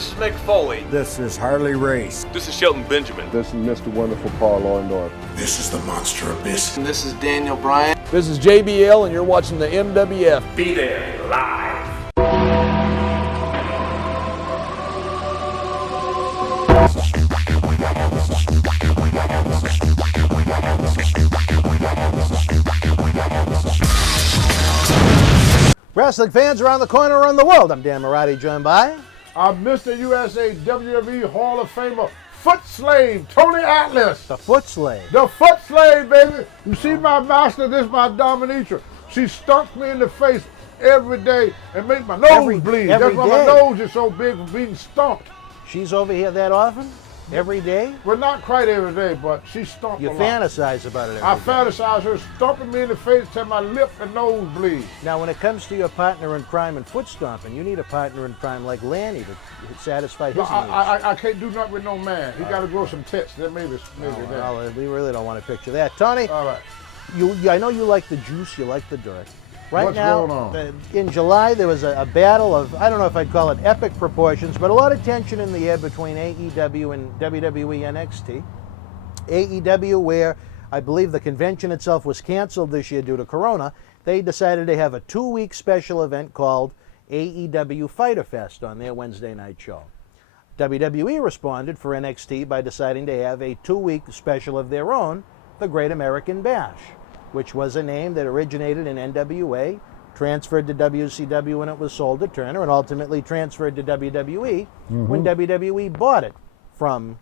This is Mick Foley. This is Harley Race. This is Shelton Benjamin. This is Mr. Wonderful Paul Orndorff. This is the Monster Abyss. And this is Daniel Bryan. This is JBL, and you're watching the MWF. Be there, live. Wrestling fans around the corner, around the world. I'm Dan Marotti, joined by... I'm Mr. USA WWE Hall of Famer, Foot Slave, Tony Atlas. The Foot Slave. The Foot Slave, baby. You see my master, this is my dominatrix. She stumps me in the face every day and makes my nose bleed. That's why my nose is so big from being stumped. She's over here that often? Every day? Well, not quite every day, but she stumped You a lot. fantasize about it every I day. fantasize her stumping me in the face till my lip and nose bleed. Now, when it comes to your partner in crime and foot stomping, you need a partner in crime like Lanny to satisfy his needs. I can't do nothing with no man. He got to grow some tits. That maybe that. Well, we really don't want to picture that. Tony, All right. I know you like the juice, you like the dirt. Right What's now, going on? In July, there was a battle of, I don't know if I'd call it epic proportions, but a lot of tension in the air between AEW and WWE NXT. AEW, where I believe the convention itself was canceled this year due to Corona, they decided to have a 2-week special event called AEW Fighter Fest on their Wednesday night show. WWE responded for NXT by deciding to have a 2-week special of their own, the Great American Bash, which was a name that originated in NWA, transferred to WCW when it was sold to Turner, and ultimately transferred to WWE when WWE bought it from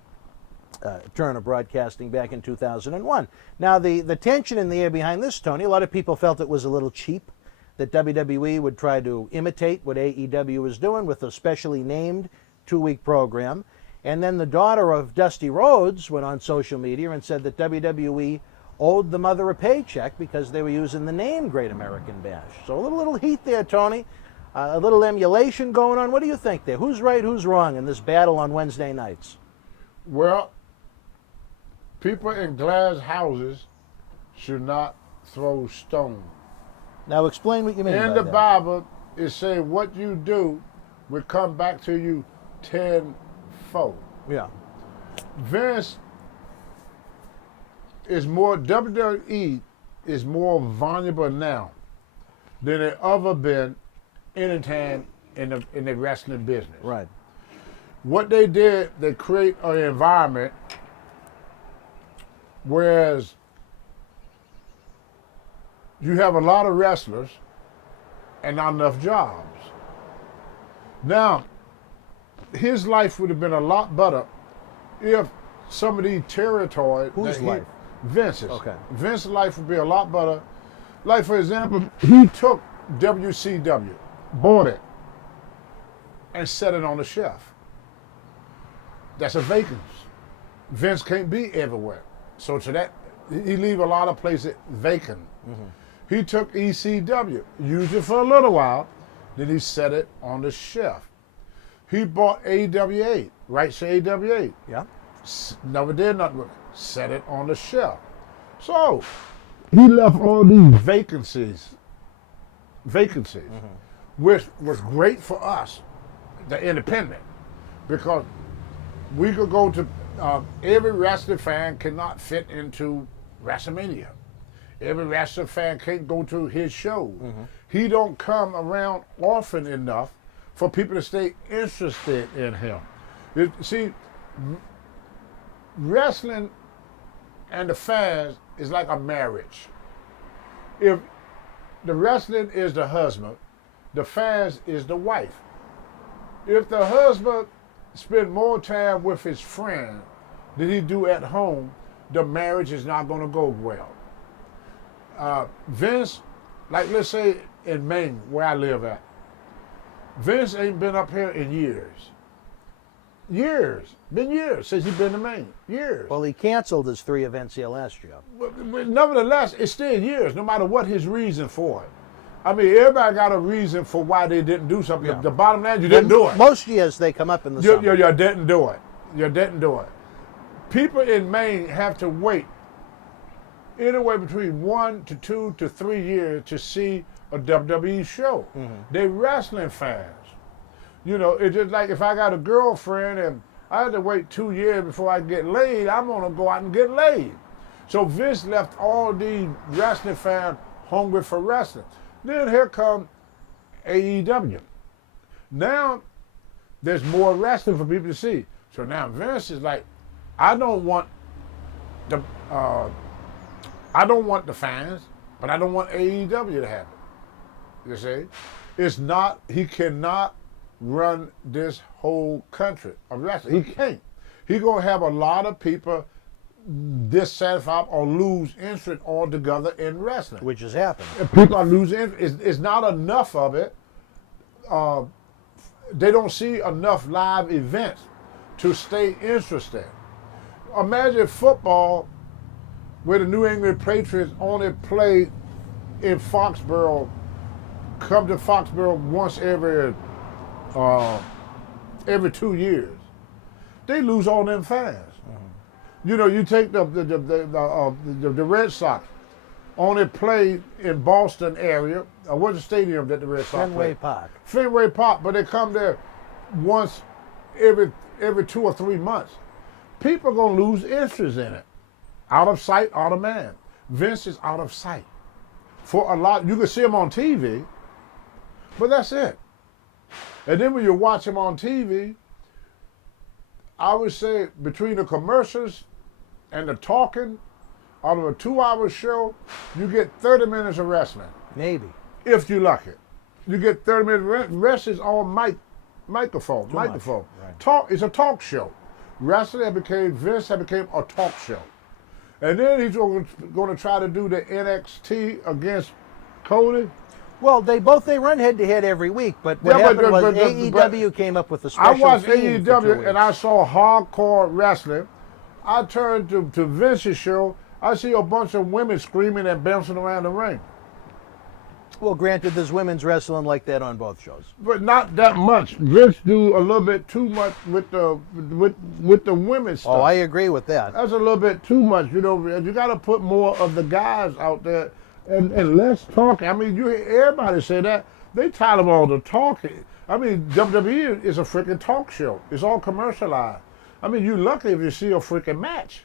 Turner Broadcasting back in 2001. Now, the tension in the air behind this, Tony, a lot of people felt it was a little cheap, that WWE would try to imitate what AEW was doing with a specially named 2-week program. And then the daughter of Dusty Rhodes went on social media and said that WWE owed the mother a paycheck because they were using the name Great American Bash. So a little heat there, Tony. A little emulation going on. What do you think there? Who's right, who's wrong in this battle on Wednesday nights? Well, people in glass houses should not throw stones. Now explain what you mean by In the that. Bible, it says what you do will come back to you tenfold. Yeah. Vince is more, WWE is more vulnerable now than it ever been any time in the wrestling business. Right. What they did, they create an environment whereas you have a lot of wrestlers and not enough jobs. Now, his life would have been a lot better if some of these territories... Whose life? Vince's. Okay. Vince's life would be a lot better. Like, for example, he took WCW, bought it, and set it on the shelf. That's a vacancy. Vince can't be everywhere. So to that, he leave a lot of places vacant. He took ECW, used it for a little while, then he set it on the shelf. He bought AWA, rights to AWA. Yeah. Never did nothing with it. Set it on the shelf. So he left all these vacancies, which was great for us, the independent, because we could go to, every wrestling fan cannot fit into WrestleMania. Every wrestling fan can't go to his show. He don't come around often enough for people to stay interested in him. See, wrestling and the fans is like a marriage. If the wrestling is the husband, the fans is the wife. If the husband spend more time with his friend than he do at home, the marriage is not going to go well. Vince, like let's say in Maine, where I live at, Vince ain't been up here in years. Been years since he's been to Maine. Years. Well, he canceled his 3 events here last year. But nevertheless, it's still years, no matter what his reason for it. I mean, everybody got a reason for why they didn't do something. Yeah. The bottom line, you didn't do it. Most years they come up in the summer. You didn't do it. You didn't do it. People in Maine have to wait anywhere between 1 to 2 to 3 years to see a WWE show. They wrestling fans. You know, it's just like if I got a girlfriend and I had to wait 2 years before I get laid, I'm gonna go out and get laid. So Vince left all these wrestling fans hungry for wrestling. Then here come AEW. Now there's more wrestling for people to see. So now Vince is like, I don't want the fans, but I don't want AEW to have it. You see, it's not. He cannot run this whole country of wrestling. He can't. He's gonna have a lot of people dissatisfied or lose interest altogether in wrestling. Which has happened. If people are losing interest. It's not enough of it. They don't see enough live events to stay interested. Imagine football where the New England Patriots only play in Foxborough, come to Foxborough once every 2 years. They lose all them fans. You know, you take the Red Sox, only play in Boston area. What's the stadium that the Red Sox Fenway play? Park. Fenway Park, but they come there once every 2 or 3 months. People are going to lose interest in it. Out of sight, out of mind. Vince is out of sight. For a lot, you can see him on TV, but that's it. And then when you watch him on TV, I would say between the commercials and the talking, out of a 2-hour show, you get 30 minutes of wrestling. Maybe. If you lucky. You get 30 minutes. Rest is all microphone. Right. Talk. It's a talk show. Wrestling Vince became a talk show. And then he's going to try to do the NXT against Cody. Well, they run head to head every week, but what happened was AEW came up with a special I watched theme for 2 AEW weeks. and I saw hardcore wrestling. I turned to Vince's show. I see a bunch of women screaming and bouncing around the ring. Well, granted, there's women's wrestling like that on both shows. But not that much. Vince do a little bit too much with the women's stuff. Oh, I agree with that. That's a little bit too much. You know, you got to put more of the guys out there and less talking. I mean, you hear everybody say that. They tired of all the talking. I mean, WWE is a freaking talk show. It's all commercialized. I mean, you're lucky if you see a freaking match.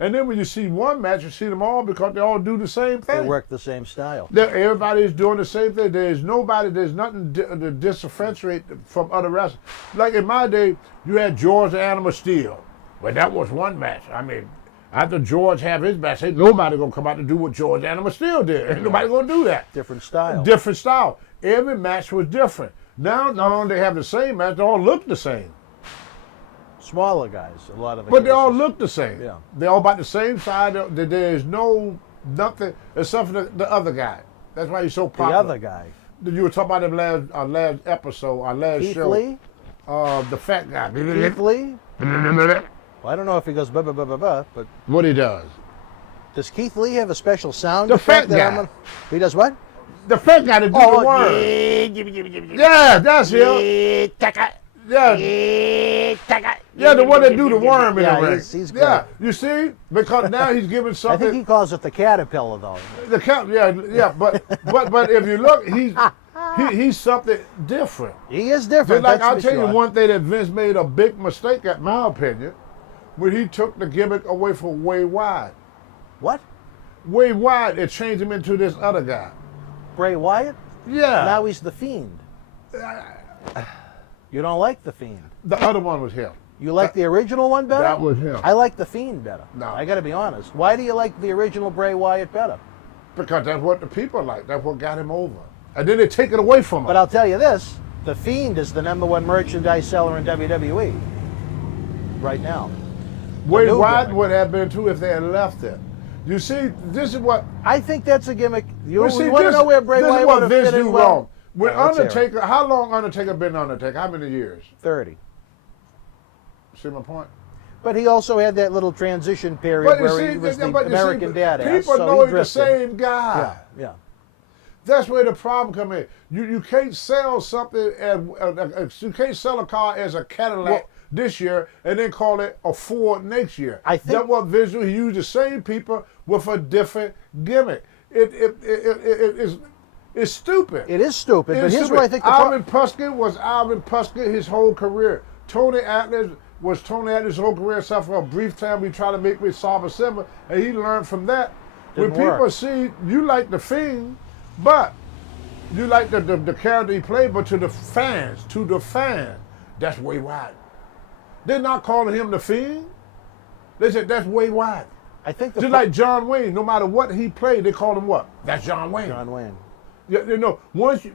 And then when you see one match, you see them all because they all do the same thing. They work the same style. Everybody's doing the same thing. There's nothing to differentiate from other wrestlers. Like in my day, you had George the Animal Steel. Well, that was one match. I mean, after George have his match, ain't nobody gonna come out to do what George the Animal Steel did. Ain't nobody gonna do that. Different style. Different style. Every match was different. Now, not only they have the same match, they all look the same. Smaller guys, a lot of the But they cases. all look the same. Yeah. They're all about the same side. There's nothing except for the other guy. That's why he's so popular. The other guy. You were talking about him our last episode, our last Keith show. Lee? The fat guy. Keith Lee? Well, I don't know if he goes ba, but What he does. does Keith Lee have a special sound The effect fat that I'm guy. gonna- He does what? The fat guy that do the worm. Yeah, that's him. Yeah, the one that do the worm in Yeah, the ring. he's great. Yeah, you see? Because now he's giving I something. think he calls it the caterpillar, though. The count, yeah, but if you look, he's something different. He is different. Just like that's I'll for tell sure. you one thing that Vince made a big mistake, in my opinion, when he took the gimmick away from Way Wide. What? Way Wide, it changed him into this other guy. Bray Wyatt? Yeah. Now he's the Fiend. You don't like the Fiend. The other one was him. You like the original one better? That was him. I like the Fiend better. No. I got to be honest. Why do you like the original Bray Wyatt better? Because that's what the people like. That's what got him over. And then they take it away from him. But I'll tell you this, the Fiend is the #1 merchandise seller in WWE right now. Way new Wide gimmick. would have been too if they had left it. You see, this is what I think that's a gimmick. You Well, see, want to this- know where Bray this is Wyatt what would have Vince fit in do well? wrong. When Yeah, let's hear it. Undertaker, how long Undertaker been Undertaker? How many years? 30. See my point? But he also had that little transition period But you where see, he was the but you see, American Badass. people so know he he's the drifted. same guy. Yeah. That's where the problem come in. You can't sell something you can't sell a car as a Cadillac this year and then call it a Ford next year. I think- That's what visual. He used the same people with a different gimmick. It's It's stupid. It is stupid, but It's here's stupid. what I think. Alvin Puskett was Alvin Puskett his whole career. Tony Atlas was Tony Atlas' whole career, except for a brief time we tried to make with Saba Simba, and he learned from that. Didn't when people work. see you like the Fiend, but you like the character he played, but to the fans, that's way wide. They're not calling him the Fiend. They said that's way wide. I think Just like John Wayne, no matter what he played, they called him what? That's John Wayne. John Wayne. You know, once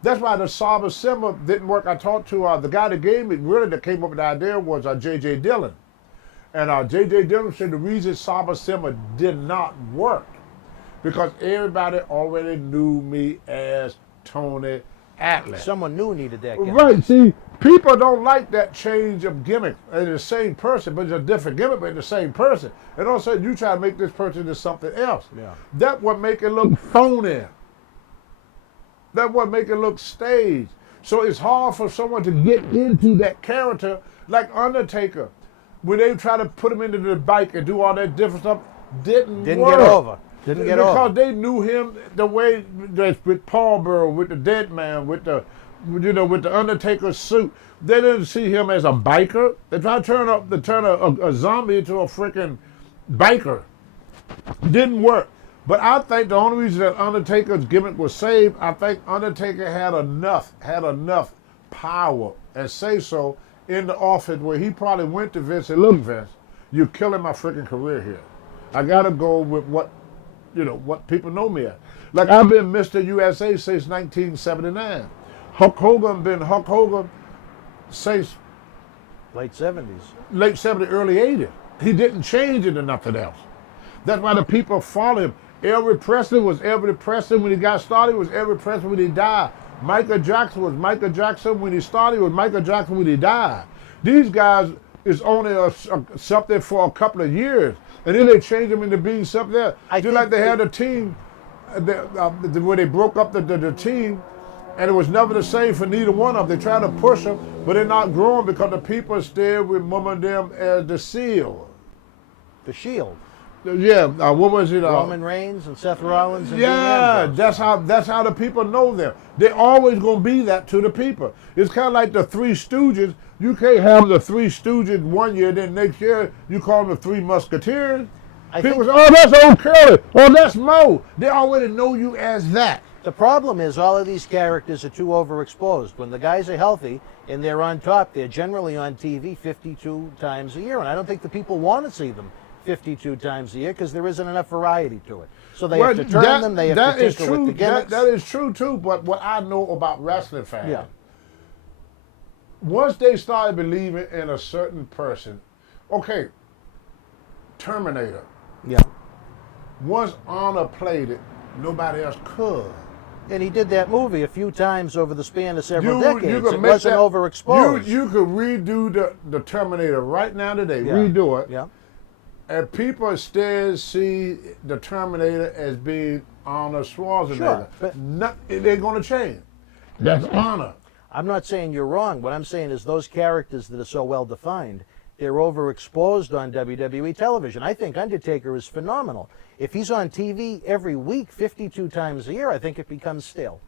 that's why the Saba Simba didn't work. I talked to the guy that that came up with the idea was J.J. Dillon. And J.J. Dillon said the reason Saba Simba did not work because everybody already knew me as Tony Atlas. Someone new needed that gimmick. Right, see, people don't like that change of gimmick. It's the same person, but it's a different gimmick, but it's the same person. And all of a sudden, you try to make this person into something else. Yeah. That would make it look phony. That would make it look staged. So it's hard for someone to get into that character, like Undertaker. When they try to put him into the bike and do all that different stuff, didn't work. Get over. Didn't get over. Because they knew him the way that's with Barber, with the Dead Man, with the Undertaker suit. They didn't see him as a biker. They tried to turn a zombie into a freaking biker. Didn't work. But I think the only reason that Undertaker's gimmick was saved, I think Undertaker had enough power and say so in the office where he probably went to Vince and said, look, Vince, you're killing my freaking career here. I gotta go with what people know me as. Like I've been Mr. USA since 1979. Hulk Hogan been Hulk Hogan since Late 70s. late 70s, early 80s. He didn't change into nothing else. That's why the people follow him. Elvis Presley was Elvis Presley when he got started, was Elvis Presley when he died. Michael Jackson was Michael Jackson when he started, was Michael Jackson when he died. These guys is only something for a couple of years, and then they change them into being something else. Just like they had a team where they broke up the team, and it was never the same for neither one of them. They tried to push them, but they're not growing because the people still remember them as the Seal. The Shield. Yeah, what was it? Roman Reigns and Seth Rollins and Yeah, Dean Ambrose. that's how the people know them. They're always gonna be that to the people. It's kind of like the Three Stooges. You can't have the Three Stooges one year, then next year you call them the Three Musketeers. People say, oh, that's Old Curly. Oh, that's Mo. They already know you as that. The problem is all of these characters are too overexposed. When the guys are healthy and they're on top, they're generally on TV 52 times a year, and I don't think the people want to see them 52 times a year because there isn't enough variety to it. So they have to turn them, they have to tinker with the gimmicks. That is true too, but what I know about wrestling fans, once they started believing in a certain person, okay, Terminator. Yeah. Once Honor played it, nobody else could. And he did that movie a few times over the span of several decades. You It wasn't overexposed. You could redo the Terminator right now today, redo it. Yeah. And people still see the Terminator as being Arnold Schwarzenegger. Sure, but they're going to change. That's honor. I'm not saying you're wrong. What I'm saying is those characters that are so well defined, they're overexposed on WWE television. I think Undertaker is phenomenal. If he's on TV every week, 52 times a year, I think it becomes stale.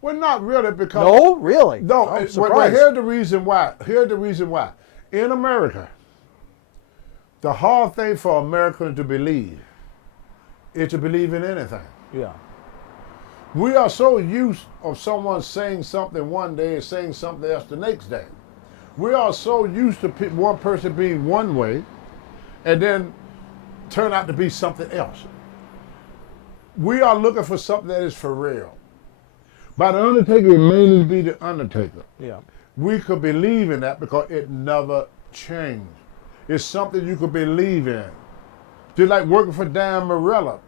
Well, not really, because... No, really? No, I'm well, surprised. here's the reason why. Here's the reason why. In America, the hard thing for Americans to believe is to believe in anything. Yeah. We are so used of someone saying something one day and saying something else the next day. We are so used to one person being one way and then turn out to be something else. We are looking for something that is for real. By the Undertaker remaining to be the Undertaker. Yeah. We could believe in that because it never changed. It's something you could believe in. Just like working for Dan Morella.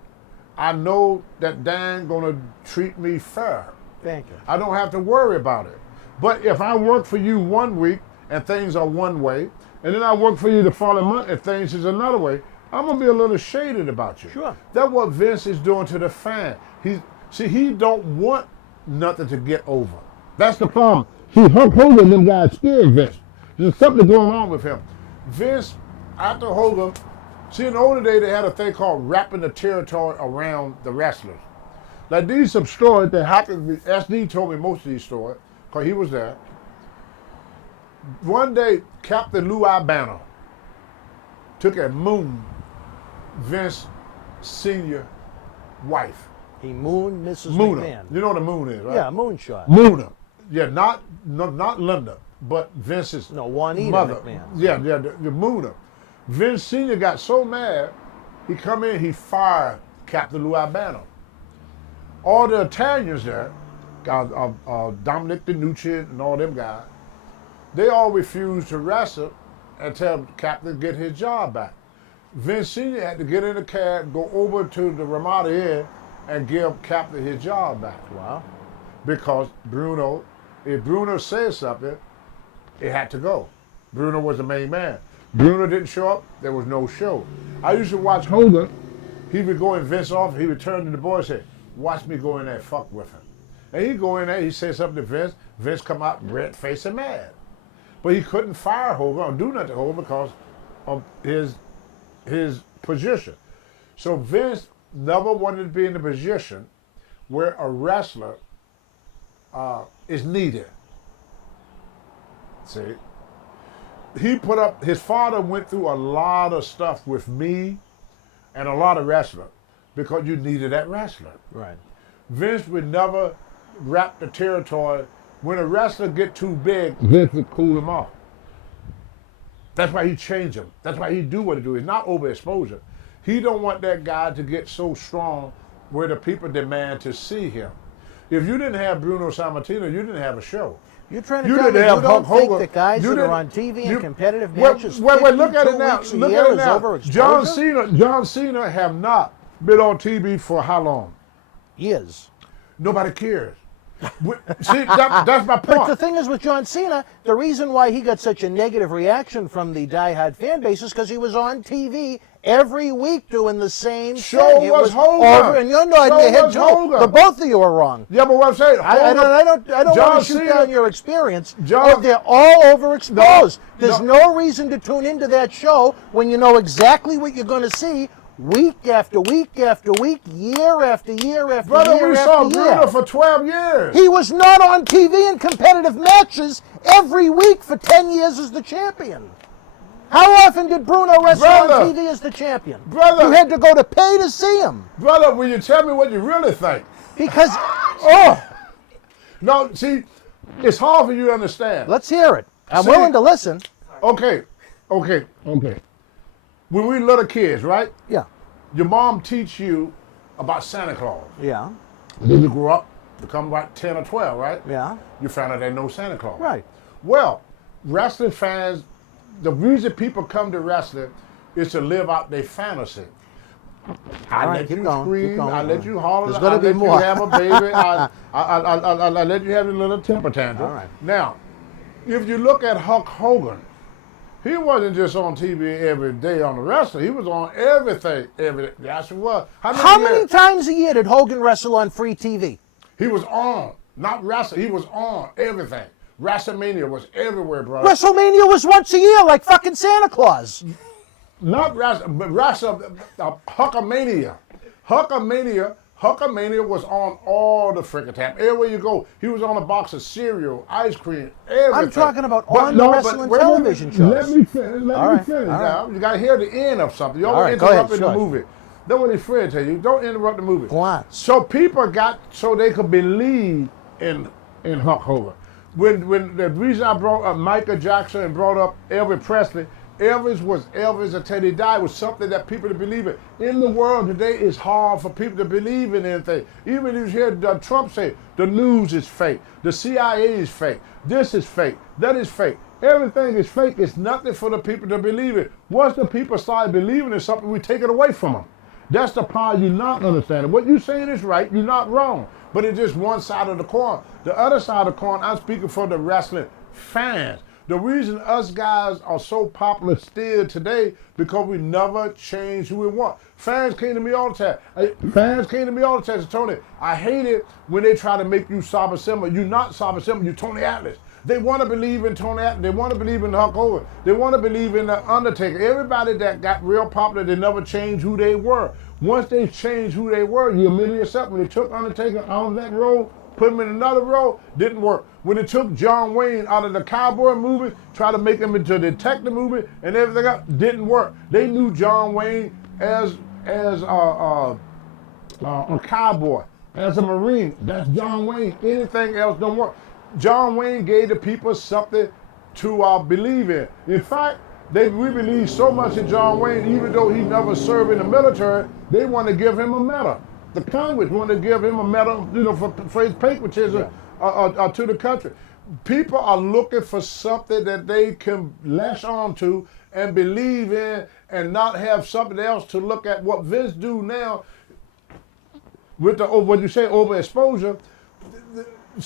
I know that Dan gonna treat me fair. Thank you. I don't have to worry about it. But if I work for you one week and things are one way, and then I work for you the following month and things is another way, I'm gonna be a little shaded about you. Sure. That's what Vince is doing to the fan. He don't want nothing to get over. That's the problem. See, Hulk Hogan and them guys scared Vince. There's something going on with him. Vince, after Hogan, see, in the older day, they had a thing called wrapping the territory around the wrestlers. Like these some stories that happened. SD told me most of these stories because he was there. One day, Captain Lou Albano took a moon Vince Senior wife. He mooned Mrs. Moon her. McMahon. You know what a moon is, right? Yeah, moonshot. Moon her. Yeah, not Linda, but Vince's Juanita mother. McMahon. Yeah, the moon her. Vince Senior got so mad, he come in, he fired Captain Lou Albano. All the Italians there, Dominic DeNucci and all them guys, they all refused to wrestle until Captain get his job back. Vince Senior had to get in the cab, go over to the Ramada Inn, and give Captain his job back. Wow. Because if Bruno said something, it had to go. Bruno was the main man. Bruno didn't show up, there was no show. I used to watch Hogan. He would go in Vince's office, he would turn to the boy and say, watch me go in there and fuck with him. And he'd go in there, he'd say something to Vince, Vince come out red-faced and mad. But he couldn't fire Hogan or do nothing to Hogan because of his position. So Vince never wanted to be in a position where a wrestler is needed. See? His father went through a lot of stuff with me and a lot of wrestlers because you needed that wrestler. Right. Vince would never wrap the territory. When a wrestler get too big, Vince would cool him off. That's why he changed him. That's why he do what he do. It's not overexposure. He don't want that guy to get so strong where the people demand to see him. If you didn't have Bruno Sammartino, you didn't have a show. You're trying to tell me you don't think that guys that are on TV in competitive matches wait, look at it now. Look at it now. Overexposure? John Cena have not been on TV for how long? Years. Nobody cares. See, that's my point. But the thing is with John Cena, the reason why he got such a negative reaction from the diehard fan base is because he was on TV every week doing the same show thing. Was Hogan. And you're nodding your head too. The both of you are wrong. Yeah, but what I'm saying, I don't want to shoot Cena, down your experience. They're all overexposed. There's no reason to tune into that show when you know exactly what you're going to see. Week after week after week, year after year after year after year. Brother, we saw Bruno for 12 years. He was not on TV in competitive matches every week for 10 years as the champion. How often did Bruno wrestle on TV as the champion? Brother, you had to go to pay to see him. Brother, will you tell me what you really think? Because, No, see, it's hard for you to understand. Let's hear it. I'm willing to listen. Okay. When we little kids, right? Yeah. Your mom teach you about Santa Claus. Yeah. Then you grew up, become about 10 or 12, right? Yeah. You found out there's no Santa Claus. Right. Well, wrestling fans, the reason people come to wrestling is to live out their fantasy. I let you scream, I let you holler, I let you have a baby, I let you have a little temper tantrum. All right. Now, if you look at Hulk Hogan, he wasn't just on TV every day on the wrestling. He was on everything. Yes, it was. How many times a year did Hogan wrestle on free TV? He was on, not wrestling. He was on everything. WrestleMania was everywhere, bro. WrestleMania was once a year, like fucking Santa Claus. Not wrestling, but Hulkamania. Hulkamania was on all the frickin' time. Everywhere you go, he was on a box of cereal, ice cream, everything. I'm talking about on the wrestling television shows. Let me finish. Now, you got to hear the end of something. You always interrupt in the movie. That's what his friend tell you. Don't interrupt the movie. So people so they could believe in Hulk Hogan. When the reason I brought up Michael Jackson and brought up Elvis Presley, Elvis was Elvis until he died was something that people to believe in. In the world today, it's hard for people to believe in anything. Even if you hear Trump say, the news is fake, the CIA is fake, this is fake, that is fake. Everything is fake. It's nothing for the people to believe in. Once the people start believing in something, we take it away from them. That's the part you're not understanding. What you're saying is right, you're not wrong. But it's just one side of the coin. The other side of the coin, I'm speaking for the wrestling fans. The reason us guys are so popular still today because we never change who we want. Fans came to me all the time. Tony, I hate it when they try to make you Saba Simba. You're not Saba Simba, you're Tony Atlas. They want to believe in Tony Atlas. They want to believe in Hulk Hogan. They want to believe in The Undertaker. Everybody that got real popular, they never changed who they were. Once they changed who they were, you admitted yourself, when they took Undertaker out of that role, put him in another role, didn't work. When they took John Wayne out of the cowboy movie, tried to make him into a detective movie and everything else, didn't work. They knew John Wayne as a cowboy, as a Marine. That's John Wayne. Anything else don't work. John Wayne gave the people something to believe in. In fact, we believe so much in John Wayne, even though he never served in the military, they want to give him a medal. The Congress want to give him a medal, for his patriotism to the country. People are looking for something that they can latch on to and believe in, and not have something else to look at. What Vince do now with what you say, overexposure.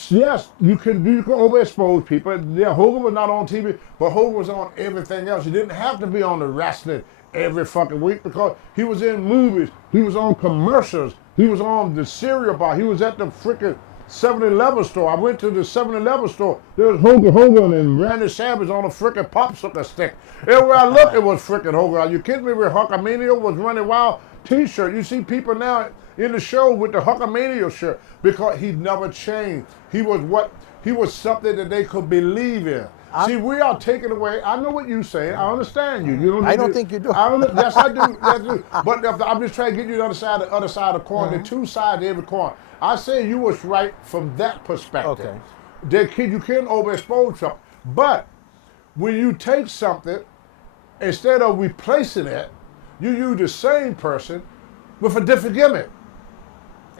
Yes, you can overexpose people. Yeah, Hogan was not on TV, but Hogan was on everything else. He didn't have to be on the wrestling every fucking week, because he was in movies, he was on commercials, he was on the cereal bar, he was at the freaking 7-Eleven store. I went to the 7-Eleven store. There was Hogan and Randy Savage on a freaking popsicle stick. Everywhere I looked, it was freaking Hogan. Are you kidding me? Where Hulkamania was running wild t-shirt. You see people now in the show with the Hulkamania shirt, because he never changed. He was something that they could believe in. See, we are taking away. I know what you're saying. I understand you. I don't think you do. Yes, I do. Yes, I do. But I'm just trying to get you to the other side of the coin. There are two sides to every coin. I say you was right from that perspective. Okay. You can't overexpose something. But when you take something, instead of replacing it, you use the same person with a different gimmick.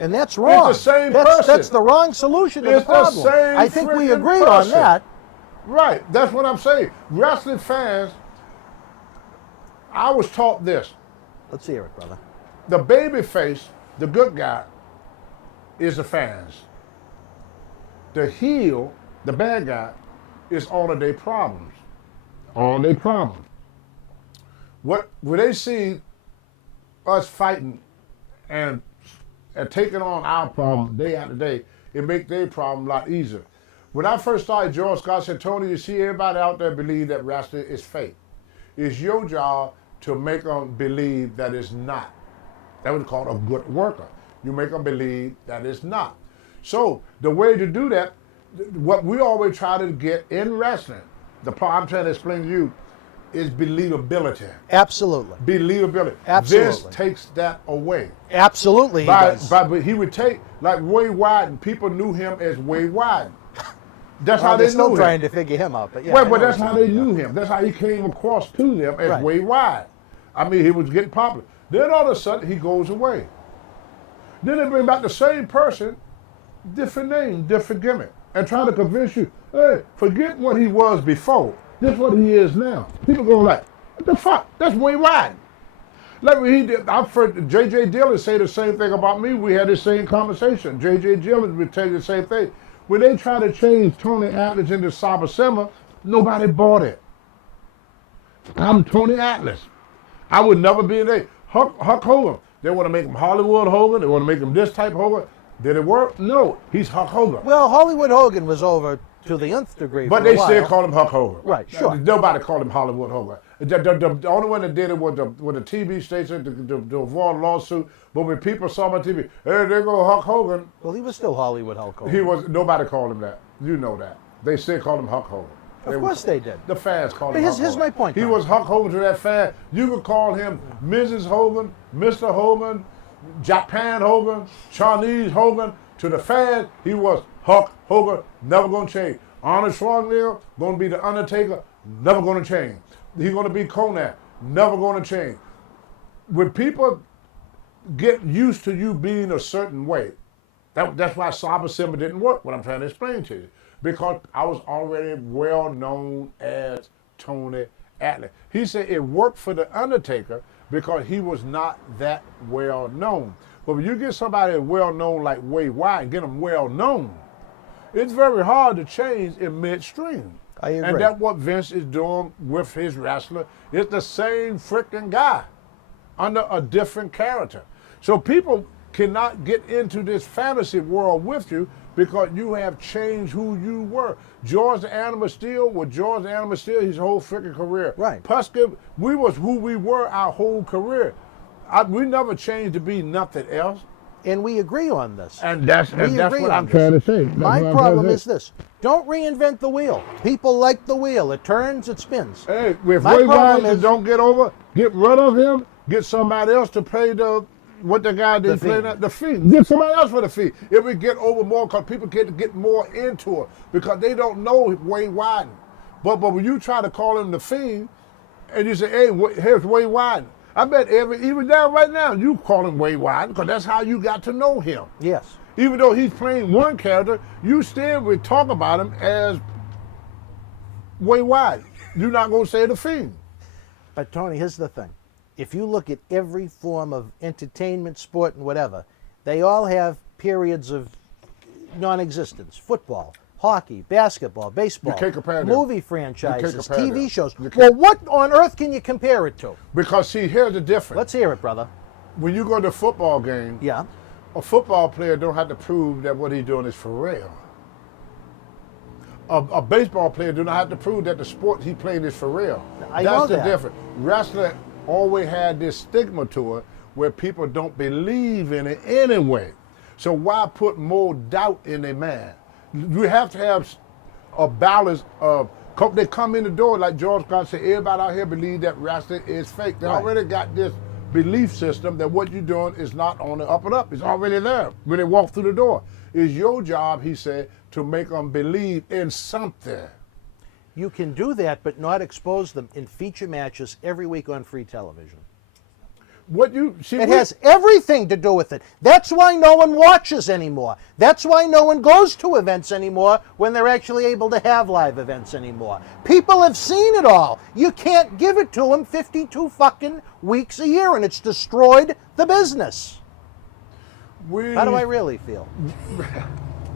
And that's wrong. It's the same person. That's the wrong solution to the problem. The same I think we agreed person. on that. Right, that's what I'm saying. Wrestling fans, I was taught this. Let's hear it, brother. The babyface, the good guy, is the fans. The heel, the bad guy, is all of their problems. All their problems. When they see us fighting and taking on our problem day after day, it makes their problem a lot easier. When I first started, George Scott said, Tony, you see everybody out there believe that wrestling is fake. It's your job to make them believe that it's not. That was called a good worker. You make them believe that it's not. So the way to do that, what we always try to get in wrestling, the part I'm trying to explain to you, is believability. Absolutely. Believability. Absolutely. This takes that away. Absolutely, he does. But he would take, like Way Widen, people knew him as Way Widen. That's how they knew him. They're still trying to figure him out. But yeah, but that's how they knew him. That's how he came across to them as Way Wide. I mean, he was getting popular. Then all of a sudden, he goes away. Then they bring back the same person, different name, different gimmick, and try to convince you, hey, forget what he was before. This is what he is now. People go like, what the fuck? That's Way Wide. Like when he did, I've heard J.J. Dillon say the same thing about me. We had the same conversation. J.J. Dillon would tell you the same thing. When they tried to change Tony Atlas into Saba Simba, nobody bought it. I'm Tony Atlas. I would never be in there. Hulk Hogan. They want to make him Hollywood Hogan. They want to make him this type Hogan. Did it work? No. He's Hulk Hogan. Well, Hollywood Hogan was over to the nth degree. But they still call him Hulk Hogan. Right, sure. Nobody called him Hollywood Hogan. The only one that did it was the TV station, the avoid lawsuit. But when people saw him on TV, hey, there go Hulk Hogan. Well, he was still Hollywood Hulk Hogan. He was. Nobody called him that. You know that. They still called him Hulk Hogan. Of course they did. The fans called him Hulk Hogan. Here's my point. He was Hulk Hogan to that fan. You could call him Mrs. Hogan, Mr. Hogan, Japan Hogan, Chinese Hogan. To the fans, he was Hulk Hogan, never going to change. Arnold Schwarzenegger, going to be The Undertaker, never going to change. He's going to be Conan, never going to change. When people get used to you being a certain way, that's why Saba Simba didn't work, what I'm trying to explain to you. Because I was already well known as Tony Atlas. He said it worked for The Undertaker because he was not that well known. But when you get somebody well known like Way Wide and get them well known, it's very hard to change in midstream. I agree. And that's what Vince is doing with his wrestler. It's the same freaking guy under a different character. So people cannot get into this fantasy world with you because you have changed who you were. George the Animal Steel was George the Animal Steel his whole freaking career. Right. Puska, we was who we were our whole career. We never changed to be nothing else. And we agree on this. And that's agree what on I'm this. trying to say. My problem is this. Don't reinvent the wheel. People like the wheel. It turns, it spins. Hey, if My Ray problem Wise is- don't get over, get rid of him, get somebody else to play what the guy did play Fiend. the Fiend. Get somebody else for the Fiend. If we get over more, because people get more into it because they don't know Wade Wyden. But when you try to call him the Fiend, and you say, hey, here's Wade Wyden. I bet even now, right now, you call him Wade Wyden because that's how you got to know him. Yes. Even though he's playing one character, you still would talk about him as Wade Wyden. You're not going to say the Fiend. But Tony, here's the thing. If you look at every form of entertainment, sport, and whatever, they all have periods of non-existence. Football, hockey, basketball, baseball, You can't compare them. movie franchises, You can't compare TV them. shows. You can't. Well, what on earth can you compare it to? Because, see, here's the difference. Let's hear it, brother. When you go to a football game, Yeah. a football player don't have to prove that what he's doing is for real. A baseball player do not have to prove that the sport he played is for real. I That's know the that. difference. Wrestling always had this stigma to it where people don't believe in it anyway. So why put more doubt in a man? You have to have a balance of, they come in the door like George Scott said, everybody out here believe that wrestling is fake. They already got this belief system that what you're doing is not on the up and up. It's already there when they walk through the door. It's your job, he said, to make them believe in something. You can do that, but not expose them in feature matches every week on free television. What you see? It has everything to do with it. That's why no one watches anymore. That's why no one goes to events anymore when they're actually able to have live events anymore. People have seen it all. You can't give it to them 52 fucking weeks a year, and it's destroyed the business. How do I really feel?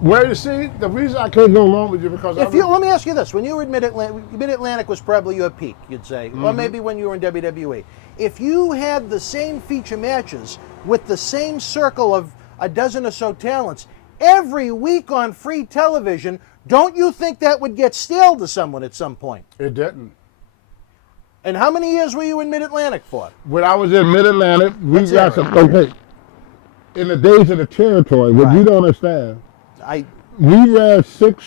Well, you see, the reason I can't go along with you because Let me ask you this: when you were at Mid-Atlantic was probably your peak, you'd say, or maybe when you were in WWE. If you had the same feature matches with the same circle of a dozen or so talents every week on free television, don't you think that would get stale to someone at some point? it didn't. And how many years were you in Mid-Atlantic for? When I was in Mid-Atlantic, we Let's got hear some, okay, in the days of the territory, what you don't understand, we ran six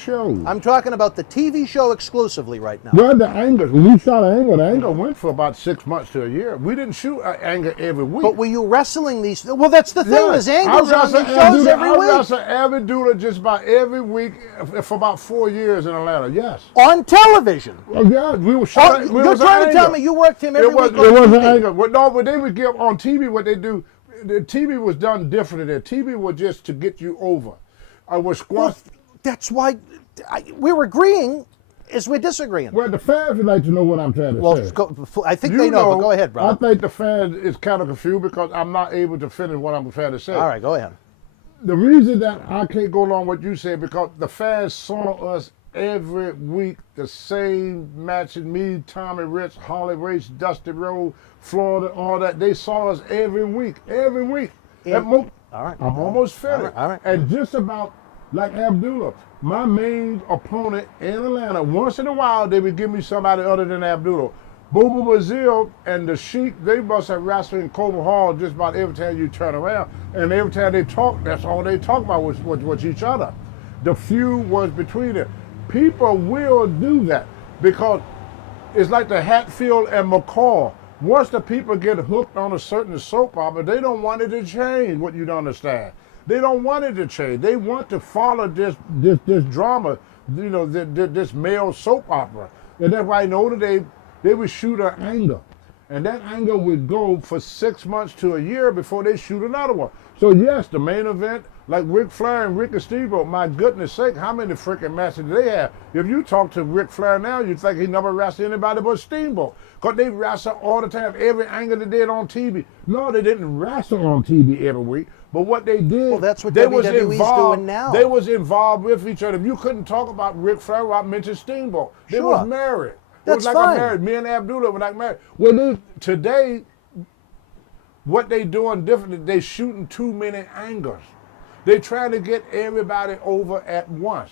shows. I'm talking about the TV show exclusively right now. Well, the angle, when we shot an angle went for about 6 months to a year. We didn't shoot an angle every week. But were you wrestling these? Well, that's the thing. Yeah, There's angles on these shows every I week. wrestled every doula just about every week for about 4 years in Atlanta. Yes. On television. Oh, yeah, we were shot. You're trying to tell me you worked him every week on It was an TV. angle. Well, no, but they would give on TV what they do. The TV was done different than TV was just to get you over. I was Well, squashed. that's why we're agreeing as we're disagreeing. Well, the fans would like to know what I'm trying to say. I think they know, but go ahead, brother. I think the fans is kind of confused because I'm not able to finish what I'm trying to say. All right, go ahead. The reason that I can't go along with what you said because the fans saw us every week, the same matches, me, Tommy Rich, Holly Race, Dusty Rhodes, Florida, all that. They saw us every week. All right. I'm almost finished. All right. And just about like Abdullah, my main opponent in Atlanta, once in a while they would give me somebody other than Abdullah. Booba Brazil and the Sheik, they must have wrestled in Coleman Hall just about every time you turn around. And every time they talk, that's all they talk about was each other. The feud was between them. People will do that because it's like the Hatfield and McCall. Once the people get hooked on a certain soap opera, they don't want it to change, what you don't understand. They don't want it to change. They want to follow this drama, this male soap opera. And that's why in the older days, they would shoot an angle. And that angle would go for 6 months to a year before they shoot another one. So yes, the main event, like Ric Flair and Ricky Steamboat, my goodness sake, how many freaking matches do they have? If you talk to Ric Flair now, you'd think he never wrestled anybody but Steamboat. Because they wrestle all the time, every angle they did on TV. No, they didn't wrestle on TV every week. But what they did, Well, that's what they WWE's doing now. They was involved with each other. If you couldn't talk about Ric Flair without mentioning Steamboat. They Sure. was married. That's it was like fine. a marriage. Me and Abdullah were like married. Well, today, what they doing differently, they shooting too many angles. They trying to get everybody over at once.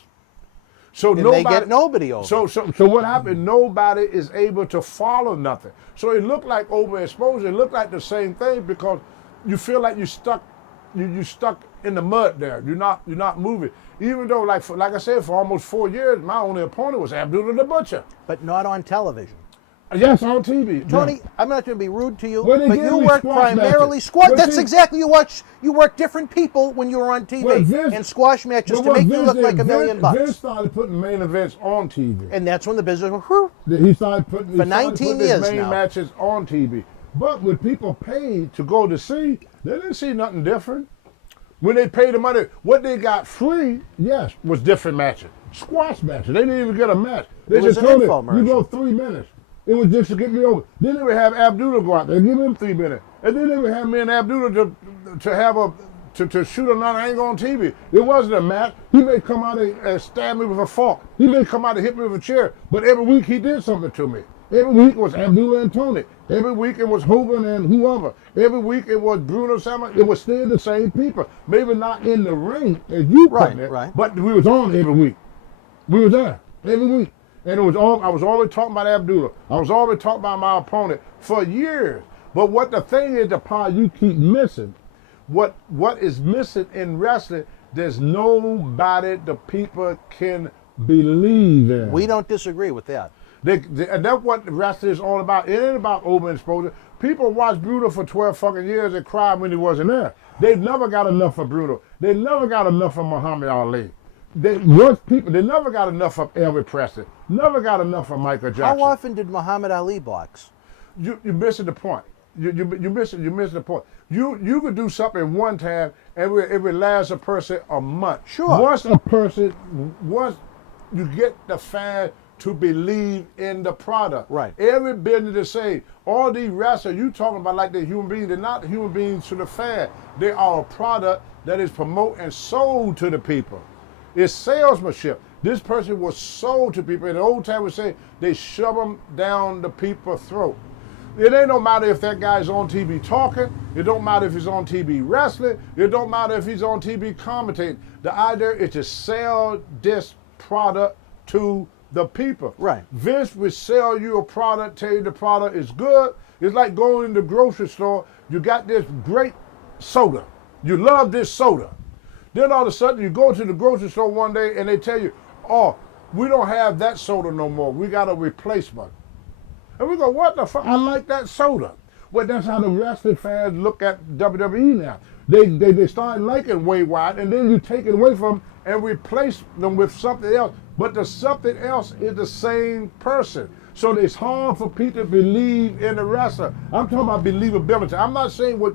So And they get nobody over. So what happened? Nobody is able to follow nothing. So it looked like overexposure. It looked like the same thing because you feel like you're stuck. You stuck in the mud there. You're not moving. Even though, like I said, for almost 4 years, my only opponent was Abdullah the Butcher. But not on television. Yes, on TV. Tony, Yeah. I'm not going to be rude to you, Well, they but gave you me work squash primarily matches. squash. But That's see- exactly you work different people when you were on TV Well, Vince- and squash matches But to what make you Vince look did, like $1 million Vince bucks. started putting main events on TV. And that's when the business went, whew. He started putting, For 19 years his main now. matches on TV. But when people paid to go to see, they didn't see nothing different. When they paid the money, what they got free, yes, was different matches. Squash matches. They didn't even get a match. They It was just an told infomercial. you go 3 minutes. It was just to get me over. Then they would have Abdullah go out there, give him 3 minutes. And then they would have me and Abdullah to shoot another angle on TV. It wasn't a match. He may come out and stab me with a fork. He may come out and hit me with a chair. But every week he did something to me. Every week it was Abdullah and Tony. Every week it was Hogan and whoever. Every week it was Bruno Sama. It was still the same people. Maybe not in the ring as you put it, right. but we was on every week. We was there every week. And it was all, I was always talking about Abdullah. I was always talking about my opponent for years. But what the thing is, the part you keep missing, what is missing in wrestling, there's nobody the people can believe in. We don't disagree with that. And that's what wrestling is all about. It ain't about overexposure. People watched Bruno for 12 fucking years and cried when he wasn't there. They never got enough of Bruno. They never got enough of Muhammad Ali. They never got enough of Elvis Presley. Never got enough of Michael Jackson. How often did Muhammad Ali box? You're missing the point. You're missing the point. You could do something one time and it would last a person a month. Sure. Once you get the fan to believe in the product. Right. Every business to say, all these wrestlers, you talking about like they're human beings, they're not human beings to the fan. They are a product that is promoted and sold to the people. It's salesmanship. This person was sold to people. In the old time we say they shove them down the people's throat. It ain't no matter if that guy's on TV talking. It don't matter if he's on TV wrestling. It don't matter if he's on TV commentating. The idea is to sell this product to the people. Right. Vince will sell you a product, tell you the product is good. It's like going in the grocery store. You got this great soda. You love this soda. Then all of a sudden you go to the grocery store one day and they tell you, oh, we don't have that soda no more. We got a replacement. And we go, what the fuck? I like that soda. Well, that's how the wrestling fans look at WWE now. They start liking Way Wide, and then you take it away from them and replace them with something else. But the something else is the same person. So it's hard for people to believe in the wrestler. I'm talking about believability. I'm not saying but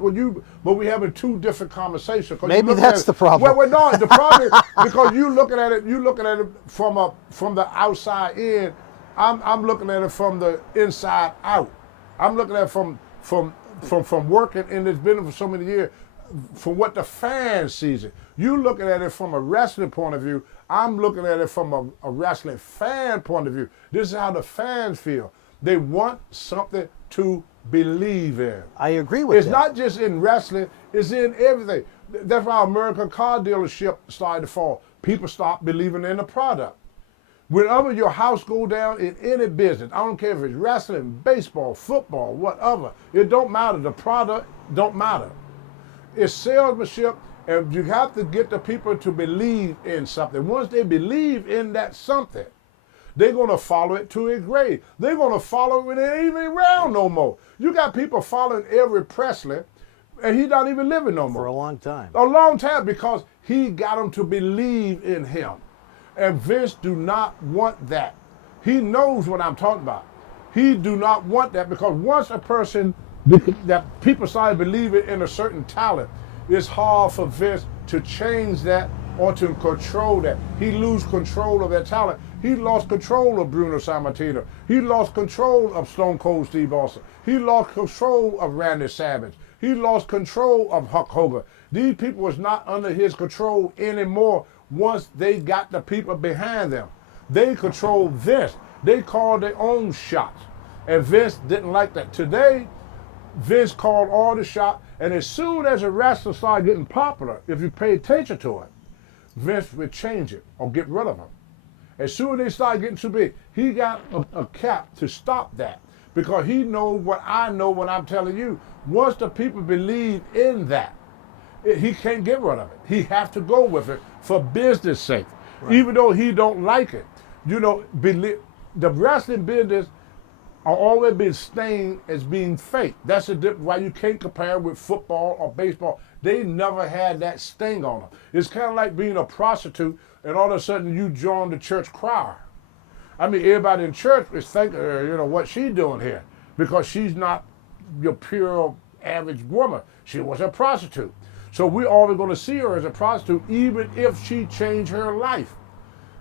we're having two different conversations. Maybe that's the problem. Well, no, the problem is because you're looking at it from the outside in. I'm looking at it from the inside out. I'm looking at it from working in this business for so many years, from what the fan sees it. You looking at it from a wrestling point of view. I'm looking at it from a wrestling fan point of view. This is how the fans feel. They want something to believe in. I agree with It's that. not just in wrestling, it's in everything. That's why American car dealership started to fall. People stopped believing in the product. Whenever your house go down in any business, I don't care if it's wrestling, baseball, football, whatever, it don't matter. The product don't matter. It's salesmanship, and you have to get the people to believe in something. Once they believe in that something, they're going to follow it to its grave. They're going to follow it when it ain't even around no more. You got people following Elvis Presley, and he's not even living no more. For a long time. A long time, because he got them to believe in him. And Vince do not want that. He knows what I'm talking about. He do not want that, because once a person, that people start believing in a certain talent, it's hard for Vince to change that or to control that. He lose control of that talent. He lost control of Bruno Sammartino. He lost control of Stone Cold Steve Austin. He lost control of Randy Savage. He lost control of Hulk Hogan. These people was not under his control anymore once they got the people behind them. They controlled this. They called their own shots. And Vince didn't like that. Today, Vince called all the shots, and as soon as a wrestler started getting popular, if you pay attention to it, Vince would change it or get rid of him. As soon as they started getting too big, he got a cap to stop that, because he knows what I know when I'm telling you. Once the people believe in that, he can't get rid of it. He has to go with it for business sake, even though he don't like it. You know, the wrestling business are always been stained as being fake. That's why you can't compare with football or baseball. They never had that sting on them. It's kind of like being a prostitute and all of a sudden you join the church choir. I mean, everybody in church is thinking, what she's doing here, because she's not your pure average woman. She was a prostitute. So we're always going to see her as a prostitute, even if she changed her life.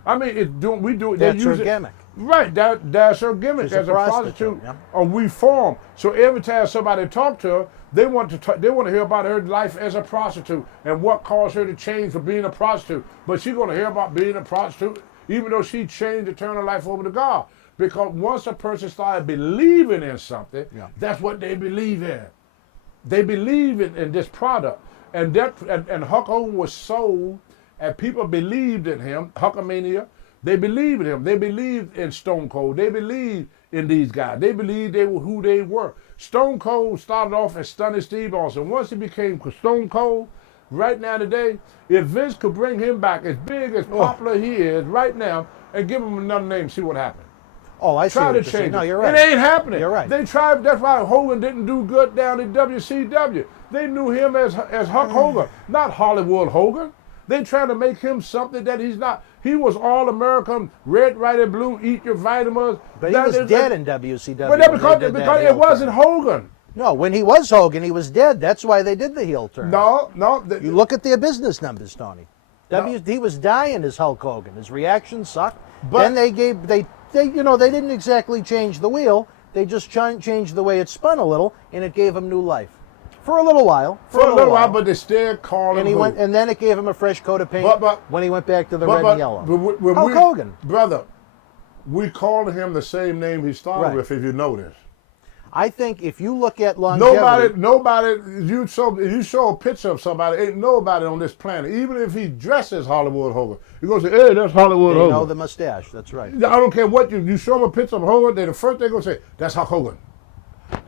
I mean, we do it. That's her gimmick. Right, that's her gimmick. She's as a prostitute. Yeah. We form. So every time somebody talk to her, they want to hear about her life as a prostitute and what caused her to change from being a prostitute. But she's going to hear about being a prostitute, even though she changed to turn her life over to God. Because once a person started believing in something, that's what they believe in. They believe in this product, and Hulk Hogan was sold, and people believed in him. Hulkamania. They believed in him. They believed in Stone Cold. They believed in these guys. They believed they were who they were. Stone Cold started off as Stunning Steve Austin. Once he became Stone Cold, right now today, if Vince could bring him back as big as popular he is right now and give him another name, see what happens. Oh, I see Try what to you're saying. change No, it. you're right. It ain't happening. You're right. They tried. That's why Hogan didn't do good down in WCW. They knew him as Hulk Hogan, not Hollywood Hogan. They trying to make him something that he's not. He was all-American, red, white, and blue, eat your vitamins. But he was dead in WCW. But that's because it wasn't Hogan. No, when he was Hogan, he was dead. That's why they did the heel turn. No. You look at their business numbers, Tony. He was dying as Hulk Hogan. His reaction sucked. But then they didn't exactly change the wheel. They just changed the way it spun a little, and it gave him new life. For a little while. For a little while, but they still call him. And then it gave him a fresh coat of paint when he went back to the red and yellow. Hulk Hogan. Brother, we called him the same name he started with, if you notice. I think if you look at longevity... Nobody, you show a picture of somebody, ain't nobody on this planet, even if he dresses Hollywood Hogan, you're going to say, hey, that's Hollywood Hogan. They know the mustache, that's right. I don't care what you show them a picture of Hogan, the first thing they're going to say, that's Hulk Hogan.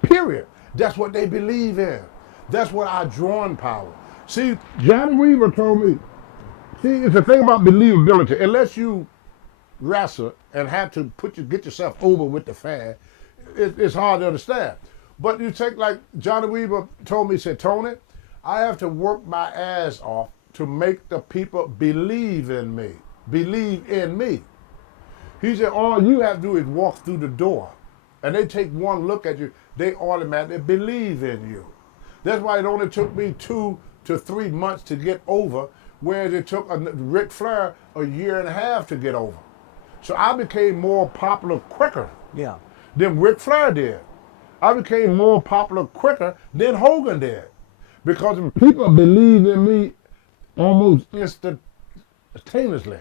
Period. That's what they believe in. That's what our drawing power. See, Johnny Weaver told me, it's the thing about believability. Unless you wrestle and have to get yourself over with the fan, it's hard to understand. But you take, like Johnny Weaver told me, he said, Tony, I have to work my ass off to make the people believe in me. Believe in me. He said, all you have to do is walk through the door. And they take one look at you, they automatically believe in you. That's why it only took me 2 to 3 months to get over, whereas it took Ric Flair a year and a half to get over. So I became more popular quicker than Ric Flair did. I became more popular quicker than Hogan did. Because people believed in me almost instantaneously.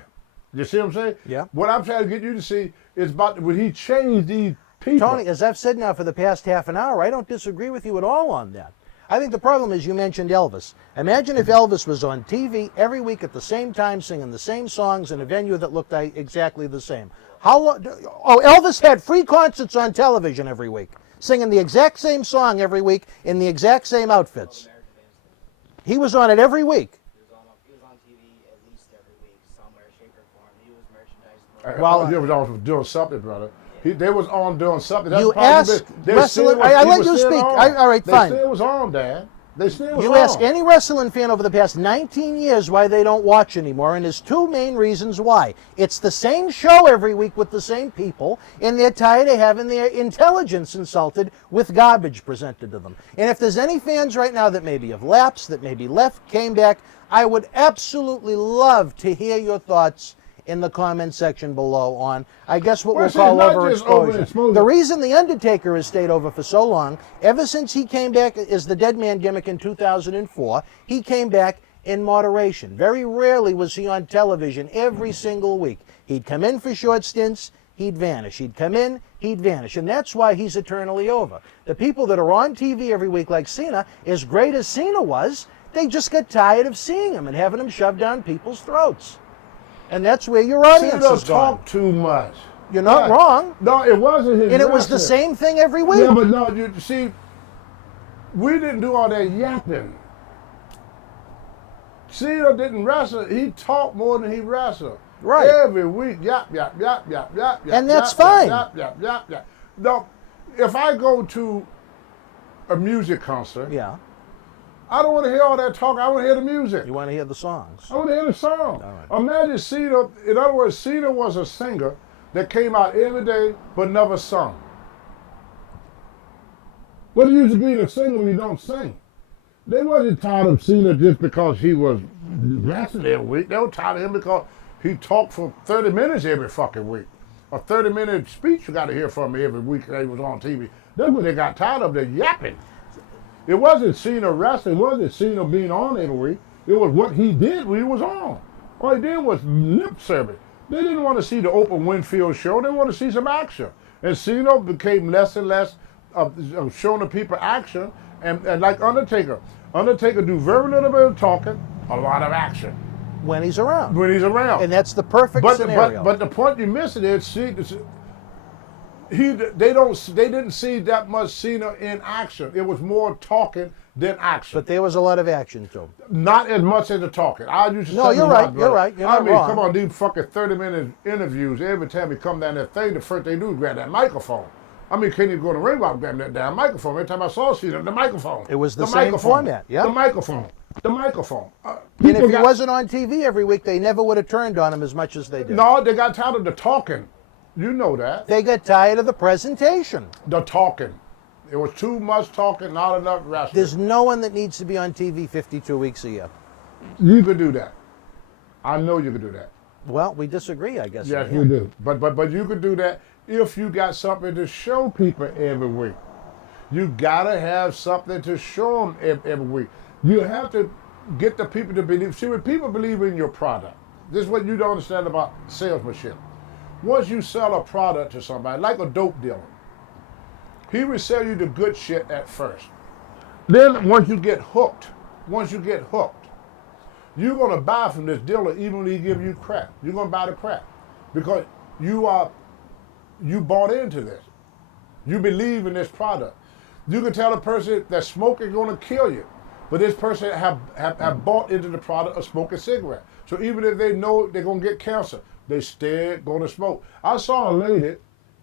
You see what I'm saying? Yeah. What I'm trying to get you to see is about when he changed these people. Tony, as I've said now for the past half an hour, I don't disagree with you at all on that. I think the problem is you mentioned Elvis. Imagine if Elvis was on TV every week at the same time singing the same songs in a venue that looked exactly the same. Elvis had free concerts on television every week, singing the exact same song every week in the exact same outfits. He was on it every week. He was on TV at least every week, somewhere, shape, or form. He was merchandise. He was on doing something, brother. They was on doing something. That's you ask wrestling. I let you speak. All right, fine. They still was on, Dad. They still was on. You ask any wrestling fan over the past 19 years why they don't watch anymore, and there's two main reasons why. It's the same show every week with the same people, and they're tired of having their intelligence insulted with garbage presented to them. And if there's any fans right now that maybe have lapsed, that maybe left, came back, I would absolutely love to hear your thoughts in the comment section below on, I guess, what we'll call overexposure. The reason The Undertaker has stayed over for so long, ever since he came back as the Dead Man gimmick in 2004, he came back in moderation. Very rarely was he on television every single week. He'd come in for short stints, he'd vanish. He'd come in, he'd vanish. And that's why he's eternally over. The people that are on TV every week like Cena, as great as Cena was, they just got tired of seeing him and having him shoved down people's throats. And that's where your audience Cena is gone. talk too much. You're not wrong. No, it wasn't his And it was the wrestling. same thing every week. Yeah, but no, you see, we didn't do all that yapping. Cena didn't wrestle. He talked more than he wrestled. Right. Every week, yap, yap, yap, yap, yap, yap. And that's yap, fine. Yap, yap, yap, yap. No, if I go to a music concert, Yeah. I don't want to hear all that talk. I want to hear the music. You want to hear the songs. I want to hear the song. All Imagine Cena, in other words, Cena was a singer that came out every day but never sung. What do you be a singer when you don't sing? They wasn't tired of Cena just because he was wrestling every week. They were tired of him because he talked for 30 minutes every fucking week. A 30-minute speech you got to hear from him every week that he was on TV. That's what they got tired of, the yapping. It wasn't Cena wrestling, it wasn't Cena being on every week. It was what he did when he was on. All he did was lip service. They didn't want to see the Oprah Winfield show, they wanted to see some action. And Cena became less and less of showing the people action. And like Undertaker do very little bit of talking, a lot of action. When he's around. When he's around. And that's the perfect scenario. But the point you're missing is, they didn't see that much Cena in action. It was more talking than action. But there was a lot of action too. Not as much as the talking. I used to No, you're right. You're right. You're not wrong. Come on, these fucking 30-minute interviews. Every time you come down that thing, the first thing they do is grab that microphone. I mean, can't even go to the ring without grabbing that damn microphone. Every time I saw Cena, the microphone. It was the same microphone. format, yeah. The microphone. The microphone. And if he wasn't on TV every week, they never would have turned on him as much as they did. No, they got tired of the talking. You know that. They got tired of the presentation. The talking. It was too much talking, not enough wrestling. There's no one that needs to be on TV 52 weeks a year. You could do that. I know you could do that. Well, we disagree, I guess. Yes, we do. But you could do that if you got something to show people every week. You gotta have something to show them every week. You have to get the people to believe. See, when people believe in your product, this is what you don't understand about salesmanship. Once you sell a product to somebody, like a dope dealer, he will sell you the good shit at first. Then once you get hooked, you're gonna buy from this dealer even when he give you crap. You're gonna buy the crap because you bought into this. You believe in this product. You can tell a person that smoking is gonna kill you, but this person have bought into the product of smoking cigarette. So even if they know they're gonna get cancer, they still gonna smoke. I saw a lady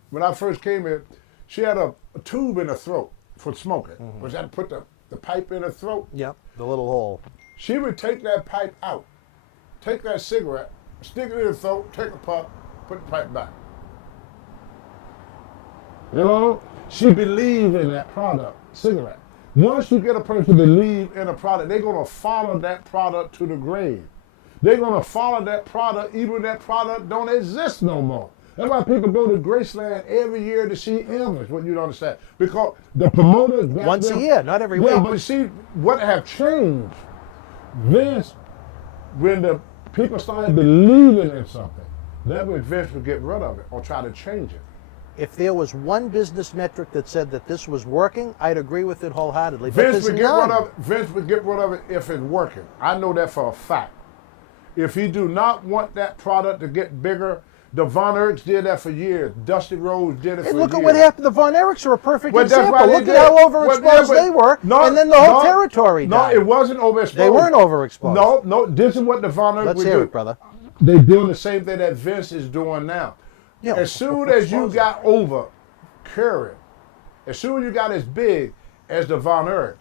when I first came in. She had a tube in her throat for smoking. Mm-hmm. She had to put the pipe in her throat. Yep, the little hole. She would take that pipe out, take that cigarette, stick it in her throat, take a puff, put the pipe back. You know, she believed in that product, cigarette. Once you get a person to believe in a product, they're gonna follow that product to the grave. They're gonna follow that product even when that product don't exist no more. That's why people go to Graceland every year to see Elvis, what you don't understand. Because the promoters... Once a year, not every week. Yeah, but see, what have changed, Vince, when the people started believing in something, that when Vince would get rid of it or try to change it. If there was one business metric that said that this was working, I'd agree with it wholeheartedly. Vince would get rid of it if it's working. I know that for a fact. If he do not want that product to get bigger, the Von Erichs did that for years. Dusty Rhodes did it for years. Look at what happened. The Von Erichs are a perfect Well, that's example. why they Look did at how it. overexposed they were, and then the whole territory died. No, it wasn't overexposed. They weren't overexposed. No, this is what the Von Erichs Let's would hear do. it, brother. They're doing the same thing that Vince is doing now. Yeah, as soon as you got over Curry, as soon as you got as big as the Von Erichs,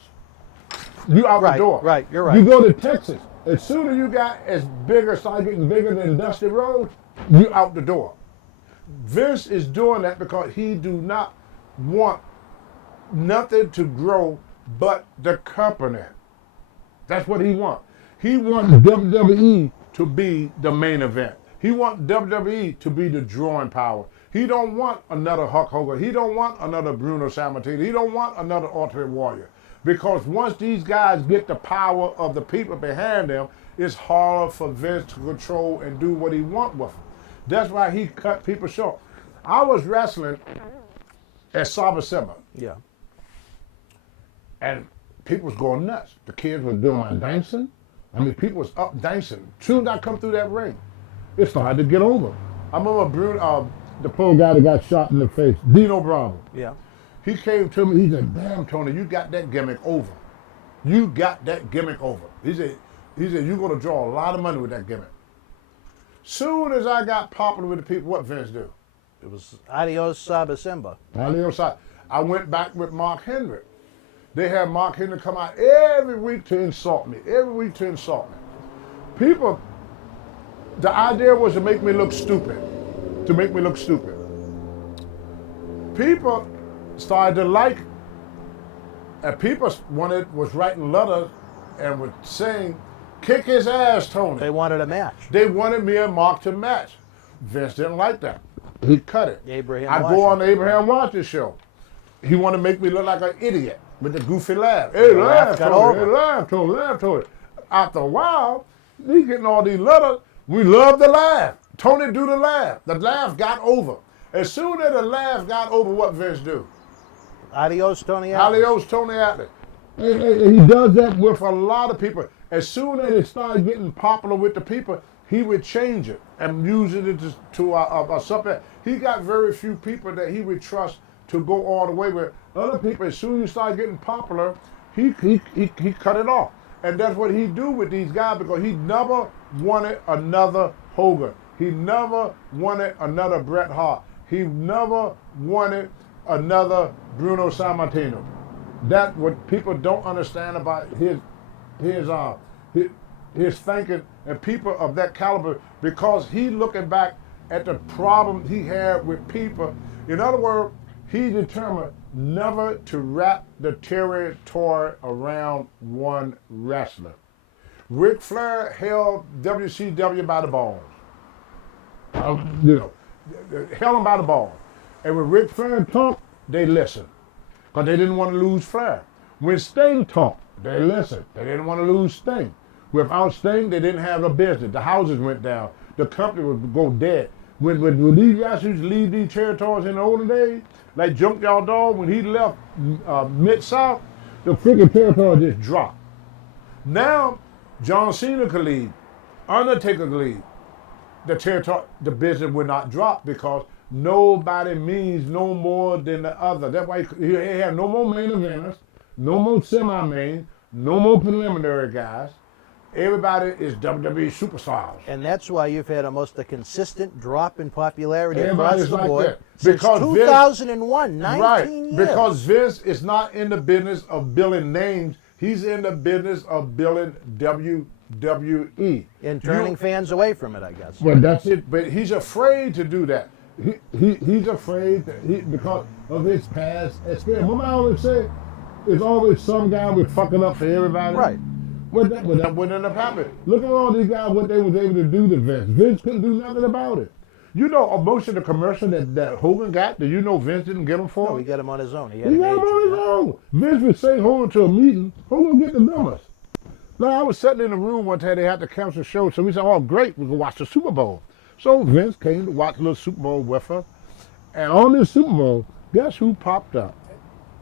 you out the door. Right, you're right. You go to Texas. As soon as you got as bigger, start getting bigger than Dusty Rhodes, you out the door. Vince is doing that because he do not want nothing to grow but the company. That's what he wants. He wants WWE to be the main event. He wants WWE to be the drawing power. He don't want another Hulk Hogan. He don't want another Bruno Sammartino. He don't want another Ultimate Warrior. Because once these guys get the power of the people behind them, it's harder for Vince to control and do what he wants with them. That's why he cut people short. I was wrestling at Salesmanship, Yeah. and people was going nuts. The kids were doing my dancing. I mean, people was up dancing. Soon as I come through that ring, it started to get over. I remember the poor guy that got shot in the face, Dino Bravo. Yeah. He came to me, he said, damn, Tony, you got that gimmick over. You got that gimmick over. He said, you're going to draw a lot of money with that gimmick. Soon as I got popular with the people, what Vince do? It was Adios Sabasimba. I went back with Mark Henry. They had Mark Henry come out every week to insult me. People, the idea was to make me look stupid. People started to like it. And people was writing letters and was saying, kick his ass, Tony. They wanted a match. They wanted me and Mark to match. Vince didn't like that. He cut it. I go on the Abraham Watson show. He wanted to make me look like an idiot with the goofy laugh. Hey, laugh, Tony. Hey, laugh, Tony. After a while, he getting all these letters. We love the laugh. Tony do the laugh. The laugh got over. As soon as the laugh got over, what Vince do? Adios, Tony Atlas. Adios, Tony Atlas. He does that with a lot of people. As soon as it started getting popular with the people, he would change it and use it to something. He got very few people that he would trust to go all the way with. Other people, as soon as you start getting popular, he cut it off. And that's what he do with these guys, because he never wanted another Hogan. He never wanted another Bret Hart. He never wanted another Bruno Sammartino. That's what people don't understand about his thinking and people of that caliber, because he looking back at the problem he had with people. In other words, he determined never to wrap the territory around one wrestler. Ric Flair held WCW by the balls. Held him by the balls. And when Ric Flair talked, they listened, because they didn't want to lose Flair. When Sting talked, they listened. They didn't want to lose Sting. Without Sting, they didn't have a business. The houses went down. The company would go dead. When these guys used to leave these territories in the olden days, like Junkyard Dog, when he left Mid-South, the freaking territory just dropped. Now, John Cena could leave. Undertaker could leave. The territory, the business would not drop, because nobody means no more than the other. That's why he had no more main eventers, no more semi-main, no more preliminary guys. Everybody is WWE superstars. And that's why you've had almost a consistent drop in popularity Everybody's across the like board that. since Because 2001, 19 years. Because Vince is not in the business of billing names. He's in the business of billing WWE. And turning fans away from it, I guess. Well, that's it. But he's afraid to do that. He's afraid because of his past experience. What I always say, there's always some guy with fucking up for everybody. Right. Well, that wouldn't end up happening. Look at all these guys, what they was able to do to Vince. Vince couldn't do nothing about it. You know, most of the commercial that Hogan got, do you know Vince didn't get them for? No, he got him on his own. He got him on his own. Vince would say Hogan to a meeting, Hogan get the numbers. Now, I was sitting in the room one time, they had to cancel the show, so we said, oh, great, we can watch the Super Bowl. So Vince came to watch a little Super Bowl with us, and on this Super Bowl, guess who popped up?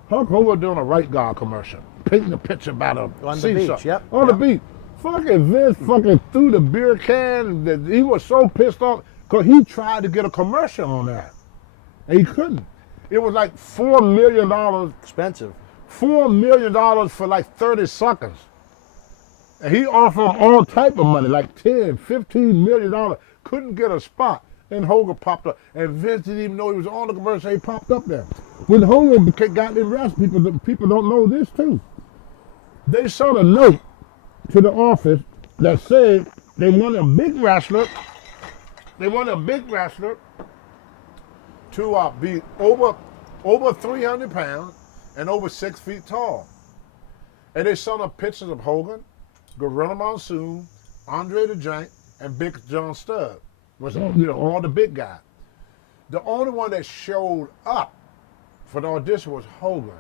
Hulk Hogan doing a Right Guard commercial, painting a picture about a on the beach, yep. On the beach. Fucking Vince fucking threw the beer can. He was so pissed off because he tried to get a commercial on that, and he couldn't. It was like $4 million. Expensive. $4 million for like 30 seconds. And he offered all type of money, like $10, $15 million. Couldn't get a spot. And Hogan popped up. And Vince didn't even know he was on the commercial. He popped up there. When Hogan got in wrestling, people don't know this too. They sent a note to the office that said they want a big wrestler. They want a big wrestler to be over 300 pounds and over 6 feet tall. And they sent up pictures of Hogan, Gorilla Monsoon, Andre the Giant, and Big John Studd. Was all the big guys. The only one that showed up for the audition was Hogan.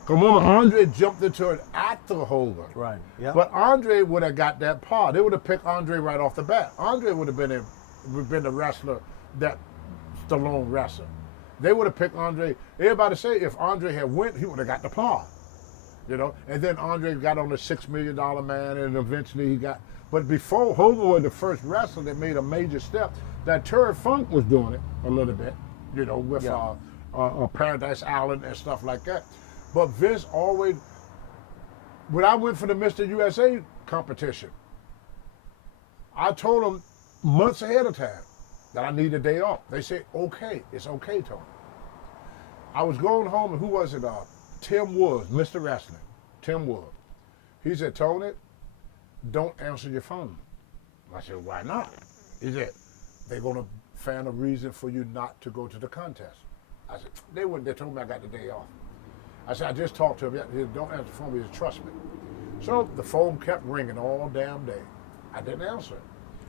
Because remember, Andre jumped into it after Hogan. Right. Yeah. But Andre would have got that part. They would have picked Andre right off the bat. Andre would have been the wrestler that Stallone wrestler. They would have picked Andre. Everybody say if Andre had went, he would have got the part. You know, and then Andre got on the $6 million man, and eventually he got. But before Hogan was the first wrestler that made a major step, that Terry Funk was doing it a little bit, you know, with Paradise Island and stuff like that. But Vince always, when I went for the Mr. USA competition, I told them months ahead of time that I need a day off. They said, okay, it's okay, Tony. I was going home, and who was it? Tim Woods, Mr. Wrestling, Tim Woods. He said, Tony, don't answer your phone. I said, why not? He said, they're going to find a reason for you not to go to the contest. I said, they wouldn't. They told me I got the day off. I said, I just talked to him. He said, don't answer the phone. He said, trust me. So the phone kept ringing all damn day. I didn't answer it.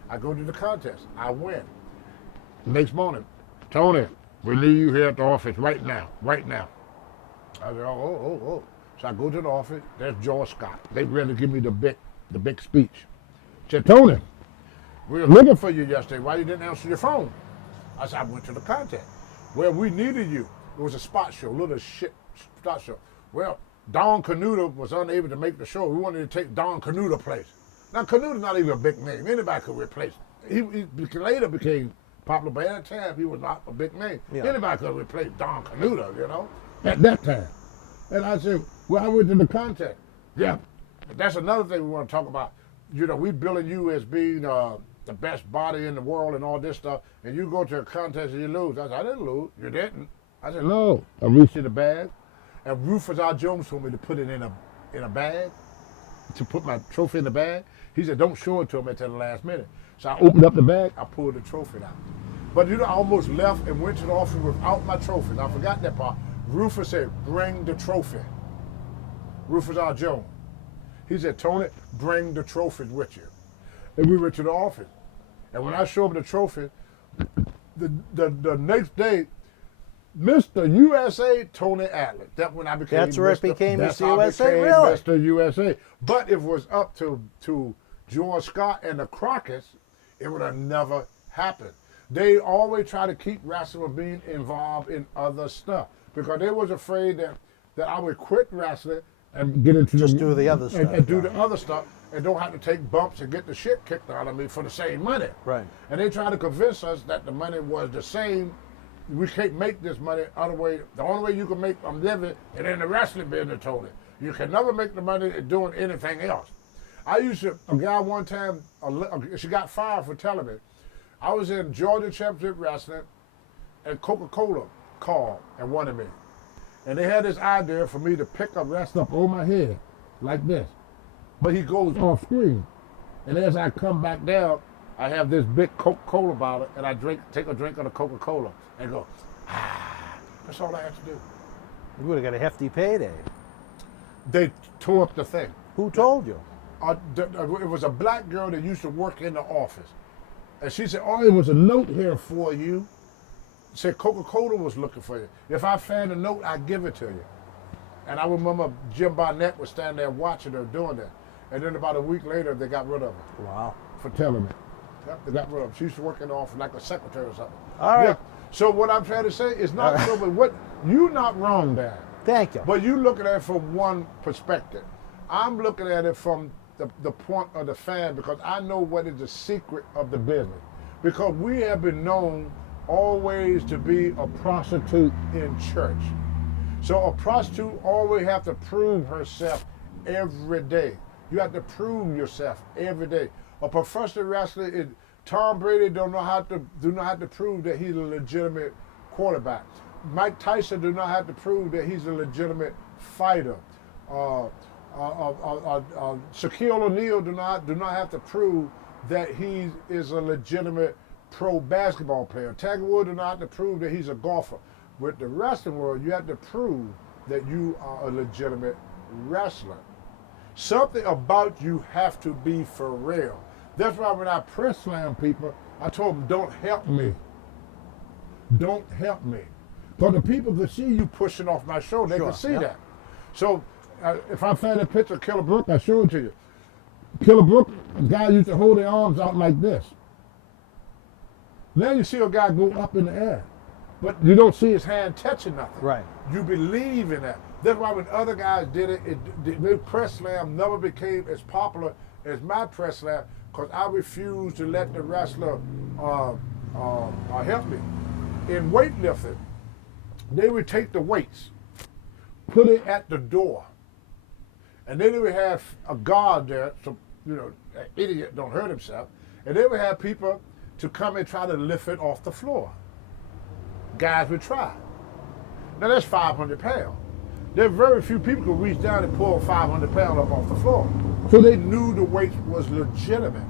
I go to the contest. I win. Next morning, Tony, we need you here at the office right now, right now. I said, oh. So I go to the office. There's George Scott. They ready to give me the big speech. Said, Tony, we were looking for you yesterday. Why you didn't answer your phone? I said, I went to the contest. Well, we needed you. It was a spot show, little shit spot show. Well, Don Canuta was unable to make the show. We wanted to take Don Canuta place. Now, Canuta's not even a big name. Anybody could replace him. He later became popular, but at that time, he was not a big name. Yeah. Anybody could replace Don Canuta, you know, at that time. And I said, well, I went to the contest. Yeah, that's another thing we want to talk about. You know, we billing you as being the best body in the world and all this stuff, and you go to a contest and you lose. I said, I didn't lose. You didn't. I said, no. I reached in the bag, and Rufus R. Jones told me to put it in a bag, to put my trophy in the bag. He said, don't show it to him until the last minute. So I opened up the bag, I pulled the trophy out. But you know, I almost left and went to the office without my trophy. And I forgot that part. Rufus said, bring the trophy. Rufus R. Jones. He said, Tony, bring the trophy with you. And we went to the office. And when I showed him the trophy, the next day, Mr. USA Tony Atlas. That's when I became That's where Mr. it became That's Mr. how I USA, became really? Mr. USA. But if it was up to George Scott and the Crockett's, it would have never happened. They always try to keep wrestling from being involved in other stuff because they was afraid that I would quit wrestling and get into do the other stuff. And do the other stuff and don't have to take bumps and get the shit kicked out of me for the same money. Right. And they try to convince us that the money was the same. We can't make this money other way. The only way you can make a living is in the wrestling business, Tony. You can never make the money doing anything else. A guy one time, she got fired for telling me. I was in Georgia Championship Wrestling, and Coca-Cola called and wanted me. And they had this idea for me to pick a wrestler up over my head, like this. But he goes off screen. And as I come back down, I have this big Coca-Cola bottle, and I take a drink of the Coca-Cola, and go, That's all I had to do. You would have got a hefty payday. They tore up the thing. Who told you? It was a black girl that used to work in the office. And she said, it was a note here for you. Said Coca-Cola was looking for you. If I found a note, I'd give it to you. And I remember Jim Barnett was standing there watching her doing that. And then about a week later, they got rid of her. Wow. For telling me. Yep, they got rid of her. She used to work in the office like a secretary or something. All right. Yeah. So what I'm trying to say is not so, but you're not wrong, Dan. Thank you. But you look at it from one perspective. I'm looking at it from the point of the fan because I know what is the secret of the business. Because we have been known always to be a prostitute in church. So a prostitute always have to prove herself every day. You have to prove yourself every day. A professional wrestler, Tom Brady do not have to prove that he's a legitimate quarterback. Mike Tyson do not have to prove that he's a legitimate fighter. Shaquille O'Neal do not have to prove that he is a legitimate pro basketball player. Tiger Woods do not have to prove that he's a golfer. With the wrestling world, you have to prove that you are a legitimate wrestler. Something about you have to be for real. That's why when I press slam people, I told them, don't help me. Don't help me. Because the people could see you pushing off my shoulder. They could see that. So if I find a picture of Killer Brook, I show it to you. Killer Brook, a guy used to hold their arms out like this. Now you see a guy go up in the air. but you don't see his hand touching nothing. Right. You believe in that. That's why when other guys did it, the press slam never became as popular as my press slam, because I refused to let the wrestler help me. In weightlifting, they would take the weights, put it at the door, and then they would have a guard there, so an idiot don't hurt himself, and they would have people to come and try to lift it off the floor. Guys would try. Now that's 500 pounds. There are very few people who reach down and pull 500 pounds up off the floor. So they knew the weight was legitimate.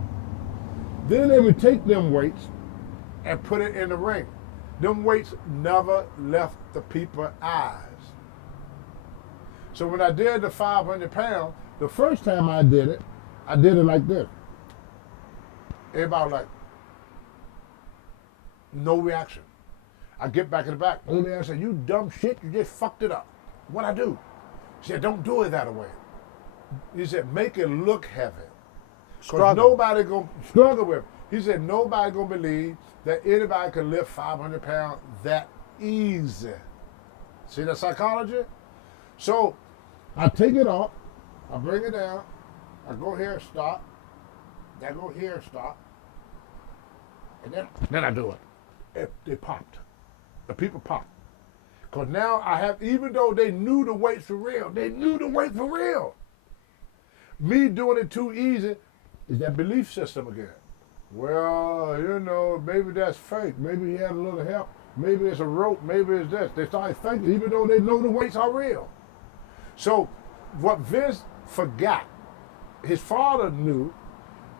Then they would take them weights and put it in the ring. Them weights never left the people's eyes. So when I did the 500 pounds, the first time I did it like this. Everybody was like, no reaction. I get back in the back. Old man said, you dumb shit, you just fucked it up. What'd I do? He said, don't do it that way. He said, make it look heavy. Because nobody gonna struggle with it. He said, nobody gonna believe that anybody can lift 500 pounds that easy. See the psychology? So I take it off, I bring it down, I go here and stop, I go here and stop, and then I do it. It popped. The people popped. Because now I have, even though they knew the weights for real, me doing it too easy is that belief system again. Well, maybe that's fake. Maybe he had a little help. Maybe it's a rope. Maybe it's this. They started thinking, even though they know the weights are real. So what Vince forgot, his father knew,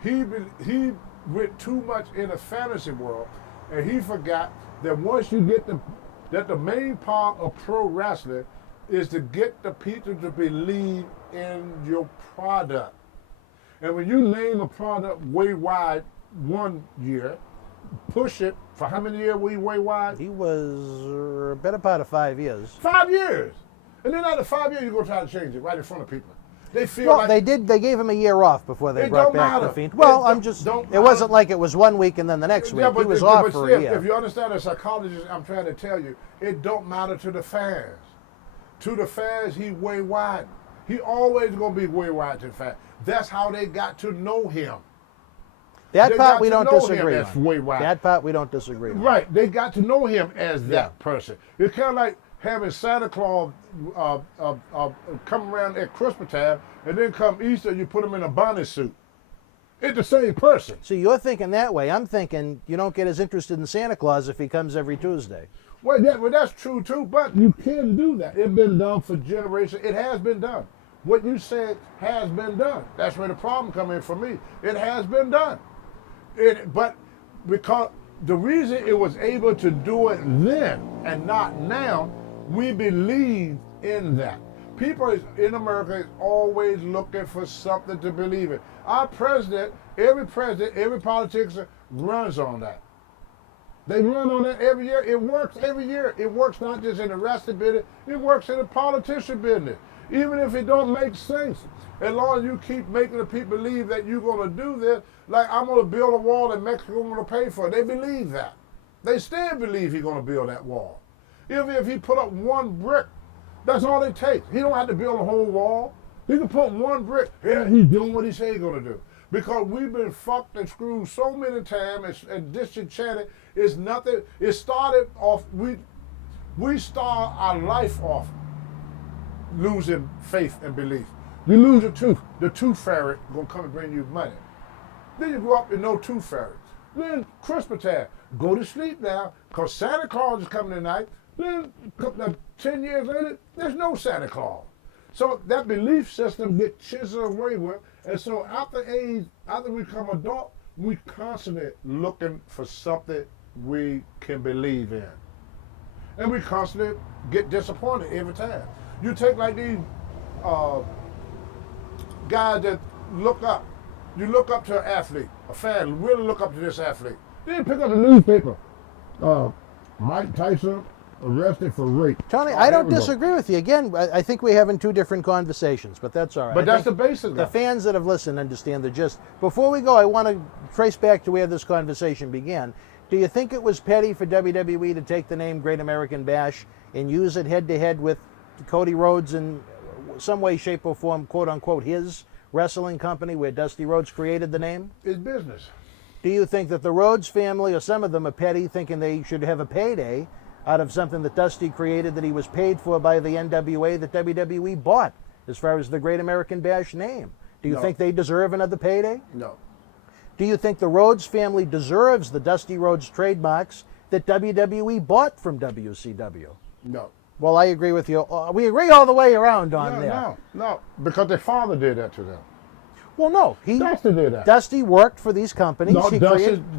he went too much in the fantasy world, and he forgot that once you get that the main part of pro wrestling is to get the people to believe in your product. And when you name a product way wide one year, push it for how many years were you way wide? He was a better part of 5 years. 5 years. And then after 5 years, you're going to try to change it right in front of people. They feel Well, like they did. They gave him a year off before they It brought don't back matter. the Fiend. It Well, don't it wasn't like it was 1 week and then the next week. He was off for a year. If you understand the psychologist, I'm trying to tell you, it don't matter to the fans. To the fans, he way wide. He always going to be way wide to the fans. That's how they got to know him. That They part got we to don't know disagree him as on. way wide. That part we don't disagree on. Right, they got to know him as that Yeah. person. It's kind of like having Santa Claus come around at Christmas time, and then come Easter, you put him in a bonnet suit. It's the same person. So you're thinking that way. I'm thinking you don't get as interested in Santa Claus if he comes every Tuesday. Well, that's true too, but you can do that. It's been done for generations. It has been done. What you said has been done. That's where the problem comes in for me. It has been done. But because the reason it was able to do it then and not now, we believe in that. People in America is always looking for something to believe in. Our president, every politician runs on that. They run on that every year. It works every year. It works not just in the wrestling business, it works in the politician business. Even if it don't make sense, as long as you keep making the people believe that you're going to do this, like I'm going to build a wall and Mexico going to pay for it. They believe that. They still believe he's going to build that wall. Even if he put up one brick, that's all it takes. He don't have to build a whole wall. He can put one brick. Yeah, he's doing what he said he's going to do. Because we've been fucked and screwed so many times and disenchanted. It's nothing. It started off, we start our life off losing faith and belief. You lose a tooth. The tooth fairy going to come and bring you money. Then you grow up with no tooth fairy. Then Christmas time, go to sleep now because Santa Claus is coming tonight. Then 10 years later, there's no Santa Claus. So that belief system gets chiseled away with. And so after we become adult, we constantly looking for something we can believe in. And we constantly get disappointed every time. You take like these guys that look up. You look up to an athlete, a fan, really look up to this athlete. Then pick up the newspaper. Mike Tyson arrested for rape. Tony, I don't disagree with you. Again, I think we're having two different conversations, but that's all right. But that's the basic. The fans that have listened understand the gist. Before we go, I want to trace back to where this conversation began. Do you think it was petty for WWE to take the name Great American Bash and use it head-to-head with Cody Rhodes in some way, shape, or form, quote-unquote, his wrestling company where Dusty Rhodes created the name? It's business. Do you think that the Rhodes family, or some of them, are petty, thinking they should have a payday out of something that Dusty created that he was paid for by the NWA that WWE bought, as far as the Great American Bash name? Do you No. think they deserve another payday? No. Do you think the Rhodes family deserves the Dusty Rhodes trademarks that WWE bought from WCW? No. Well, I agree with you. We agree all the way around on there. No. Because their father did that to them. Well, no. Dusty did that. Dusty worked for these companies. No, He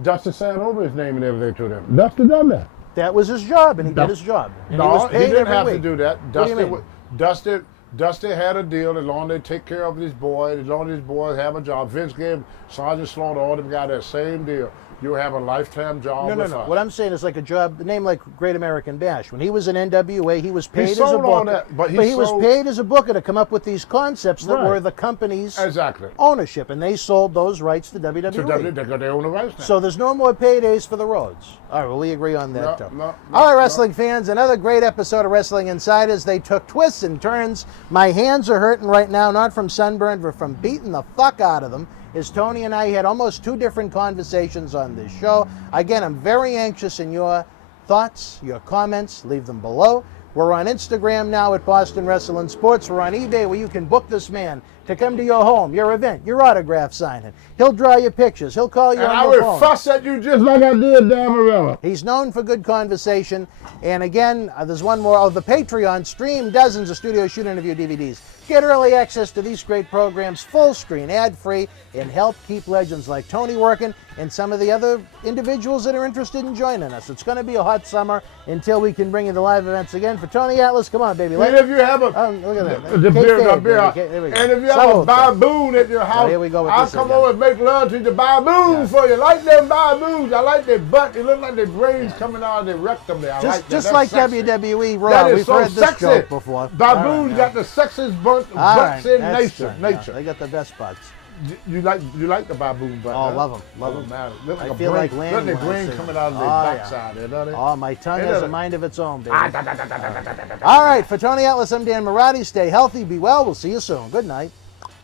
Dusty signed over his name and everything to them. Dusty done that. That was his job, and he did his job. And No, he was paid didn't every have week. to do that. What do you mean? Dusty had a deal as long as they take care of his boy, as long as his boys have a job. Vince gave Sergeant Slaughter, all them guys that same deal. You have a lifetime job No. with us. What I'm saying is like a job, a name like Great American Bash. When he was in NWA, he was paid as a sold all booker. that, but he was sold- paid as a booker to come up with these concepts that Right. were the company's Exactly. ownership, and they sold those rights to WWE. They got their own rights now. So there's no more paydays for the Rhodes. All right, well, we agree on that, too. No, All right, no. wrestling fans, another great episode of Wrestling Insiders. They took twists and turns. My hands are hurting right now, not from sunburn, but from beating the fuck out of them, as Tony and I had almost 2 different conversations on this show. Again, I'm very anxious in your thoughts, your comments. Leave them below. We're on Instagram now at Boston Wrestling Sports. We're on eBay where you can book this man to come to your home, your event, your autograph signing. He'll draw your pictures. He'll call you And on I the would phone. fuss at you just like I did Dan Morella. He's known for good conversation. And again, there's one more. The Patreon. Stream dozens of studio shoot interview DVDs. Get early access to these great programs, full screen, ad-free, and help keep legends like Tony working and some of the other individuals that are interested in joining us. It's going to be a hot summer until we can bring you the live events again. For Tony Atlas, come on, baby. And if you have a look at that. the beer, Kayfabe, beer. baby. There we go. And if you have Salute. a baboon at your house, here we go with I'll this come again. over and make love to the baboons for you. Like them baboons. I like their butt. It look like their brains coming out of their rectum there. I like that. Just That's like sexy. WWE Raw. That is We've so heard this sexy. joke before. Baboons All got the sexiest butts right, in that's nature. true. Yeah, they got the best butts. You like the baboon butt? Oh, huh? love 'em, love 'em. Man, look like I a feel brain, like Lanny look at their when I brain see coming them. out of their Oh, yeah. backside there, doesn't it? Oh, my tongue It has a doesn't. mind of its own, baby. All right, for Tony Atlas, I'm Dan Marotti. Stay healthy, be well. We'll see you soon. Good night.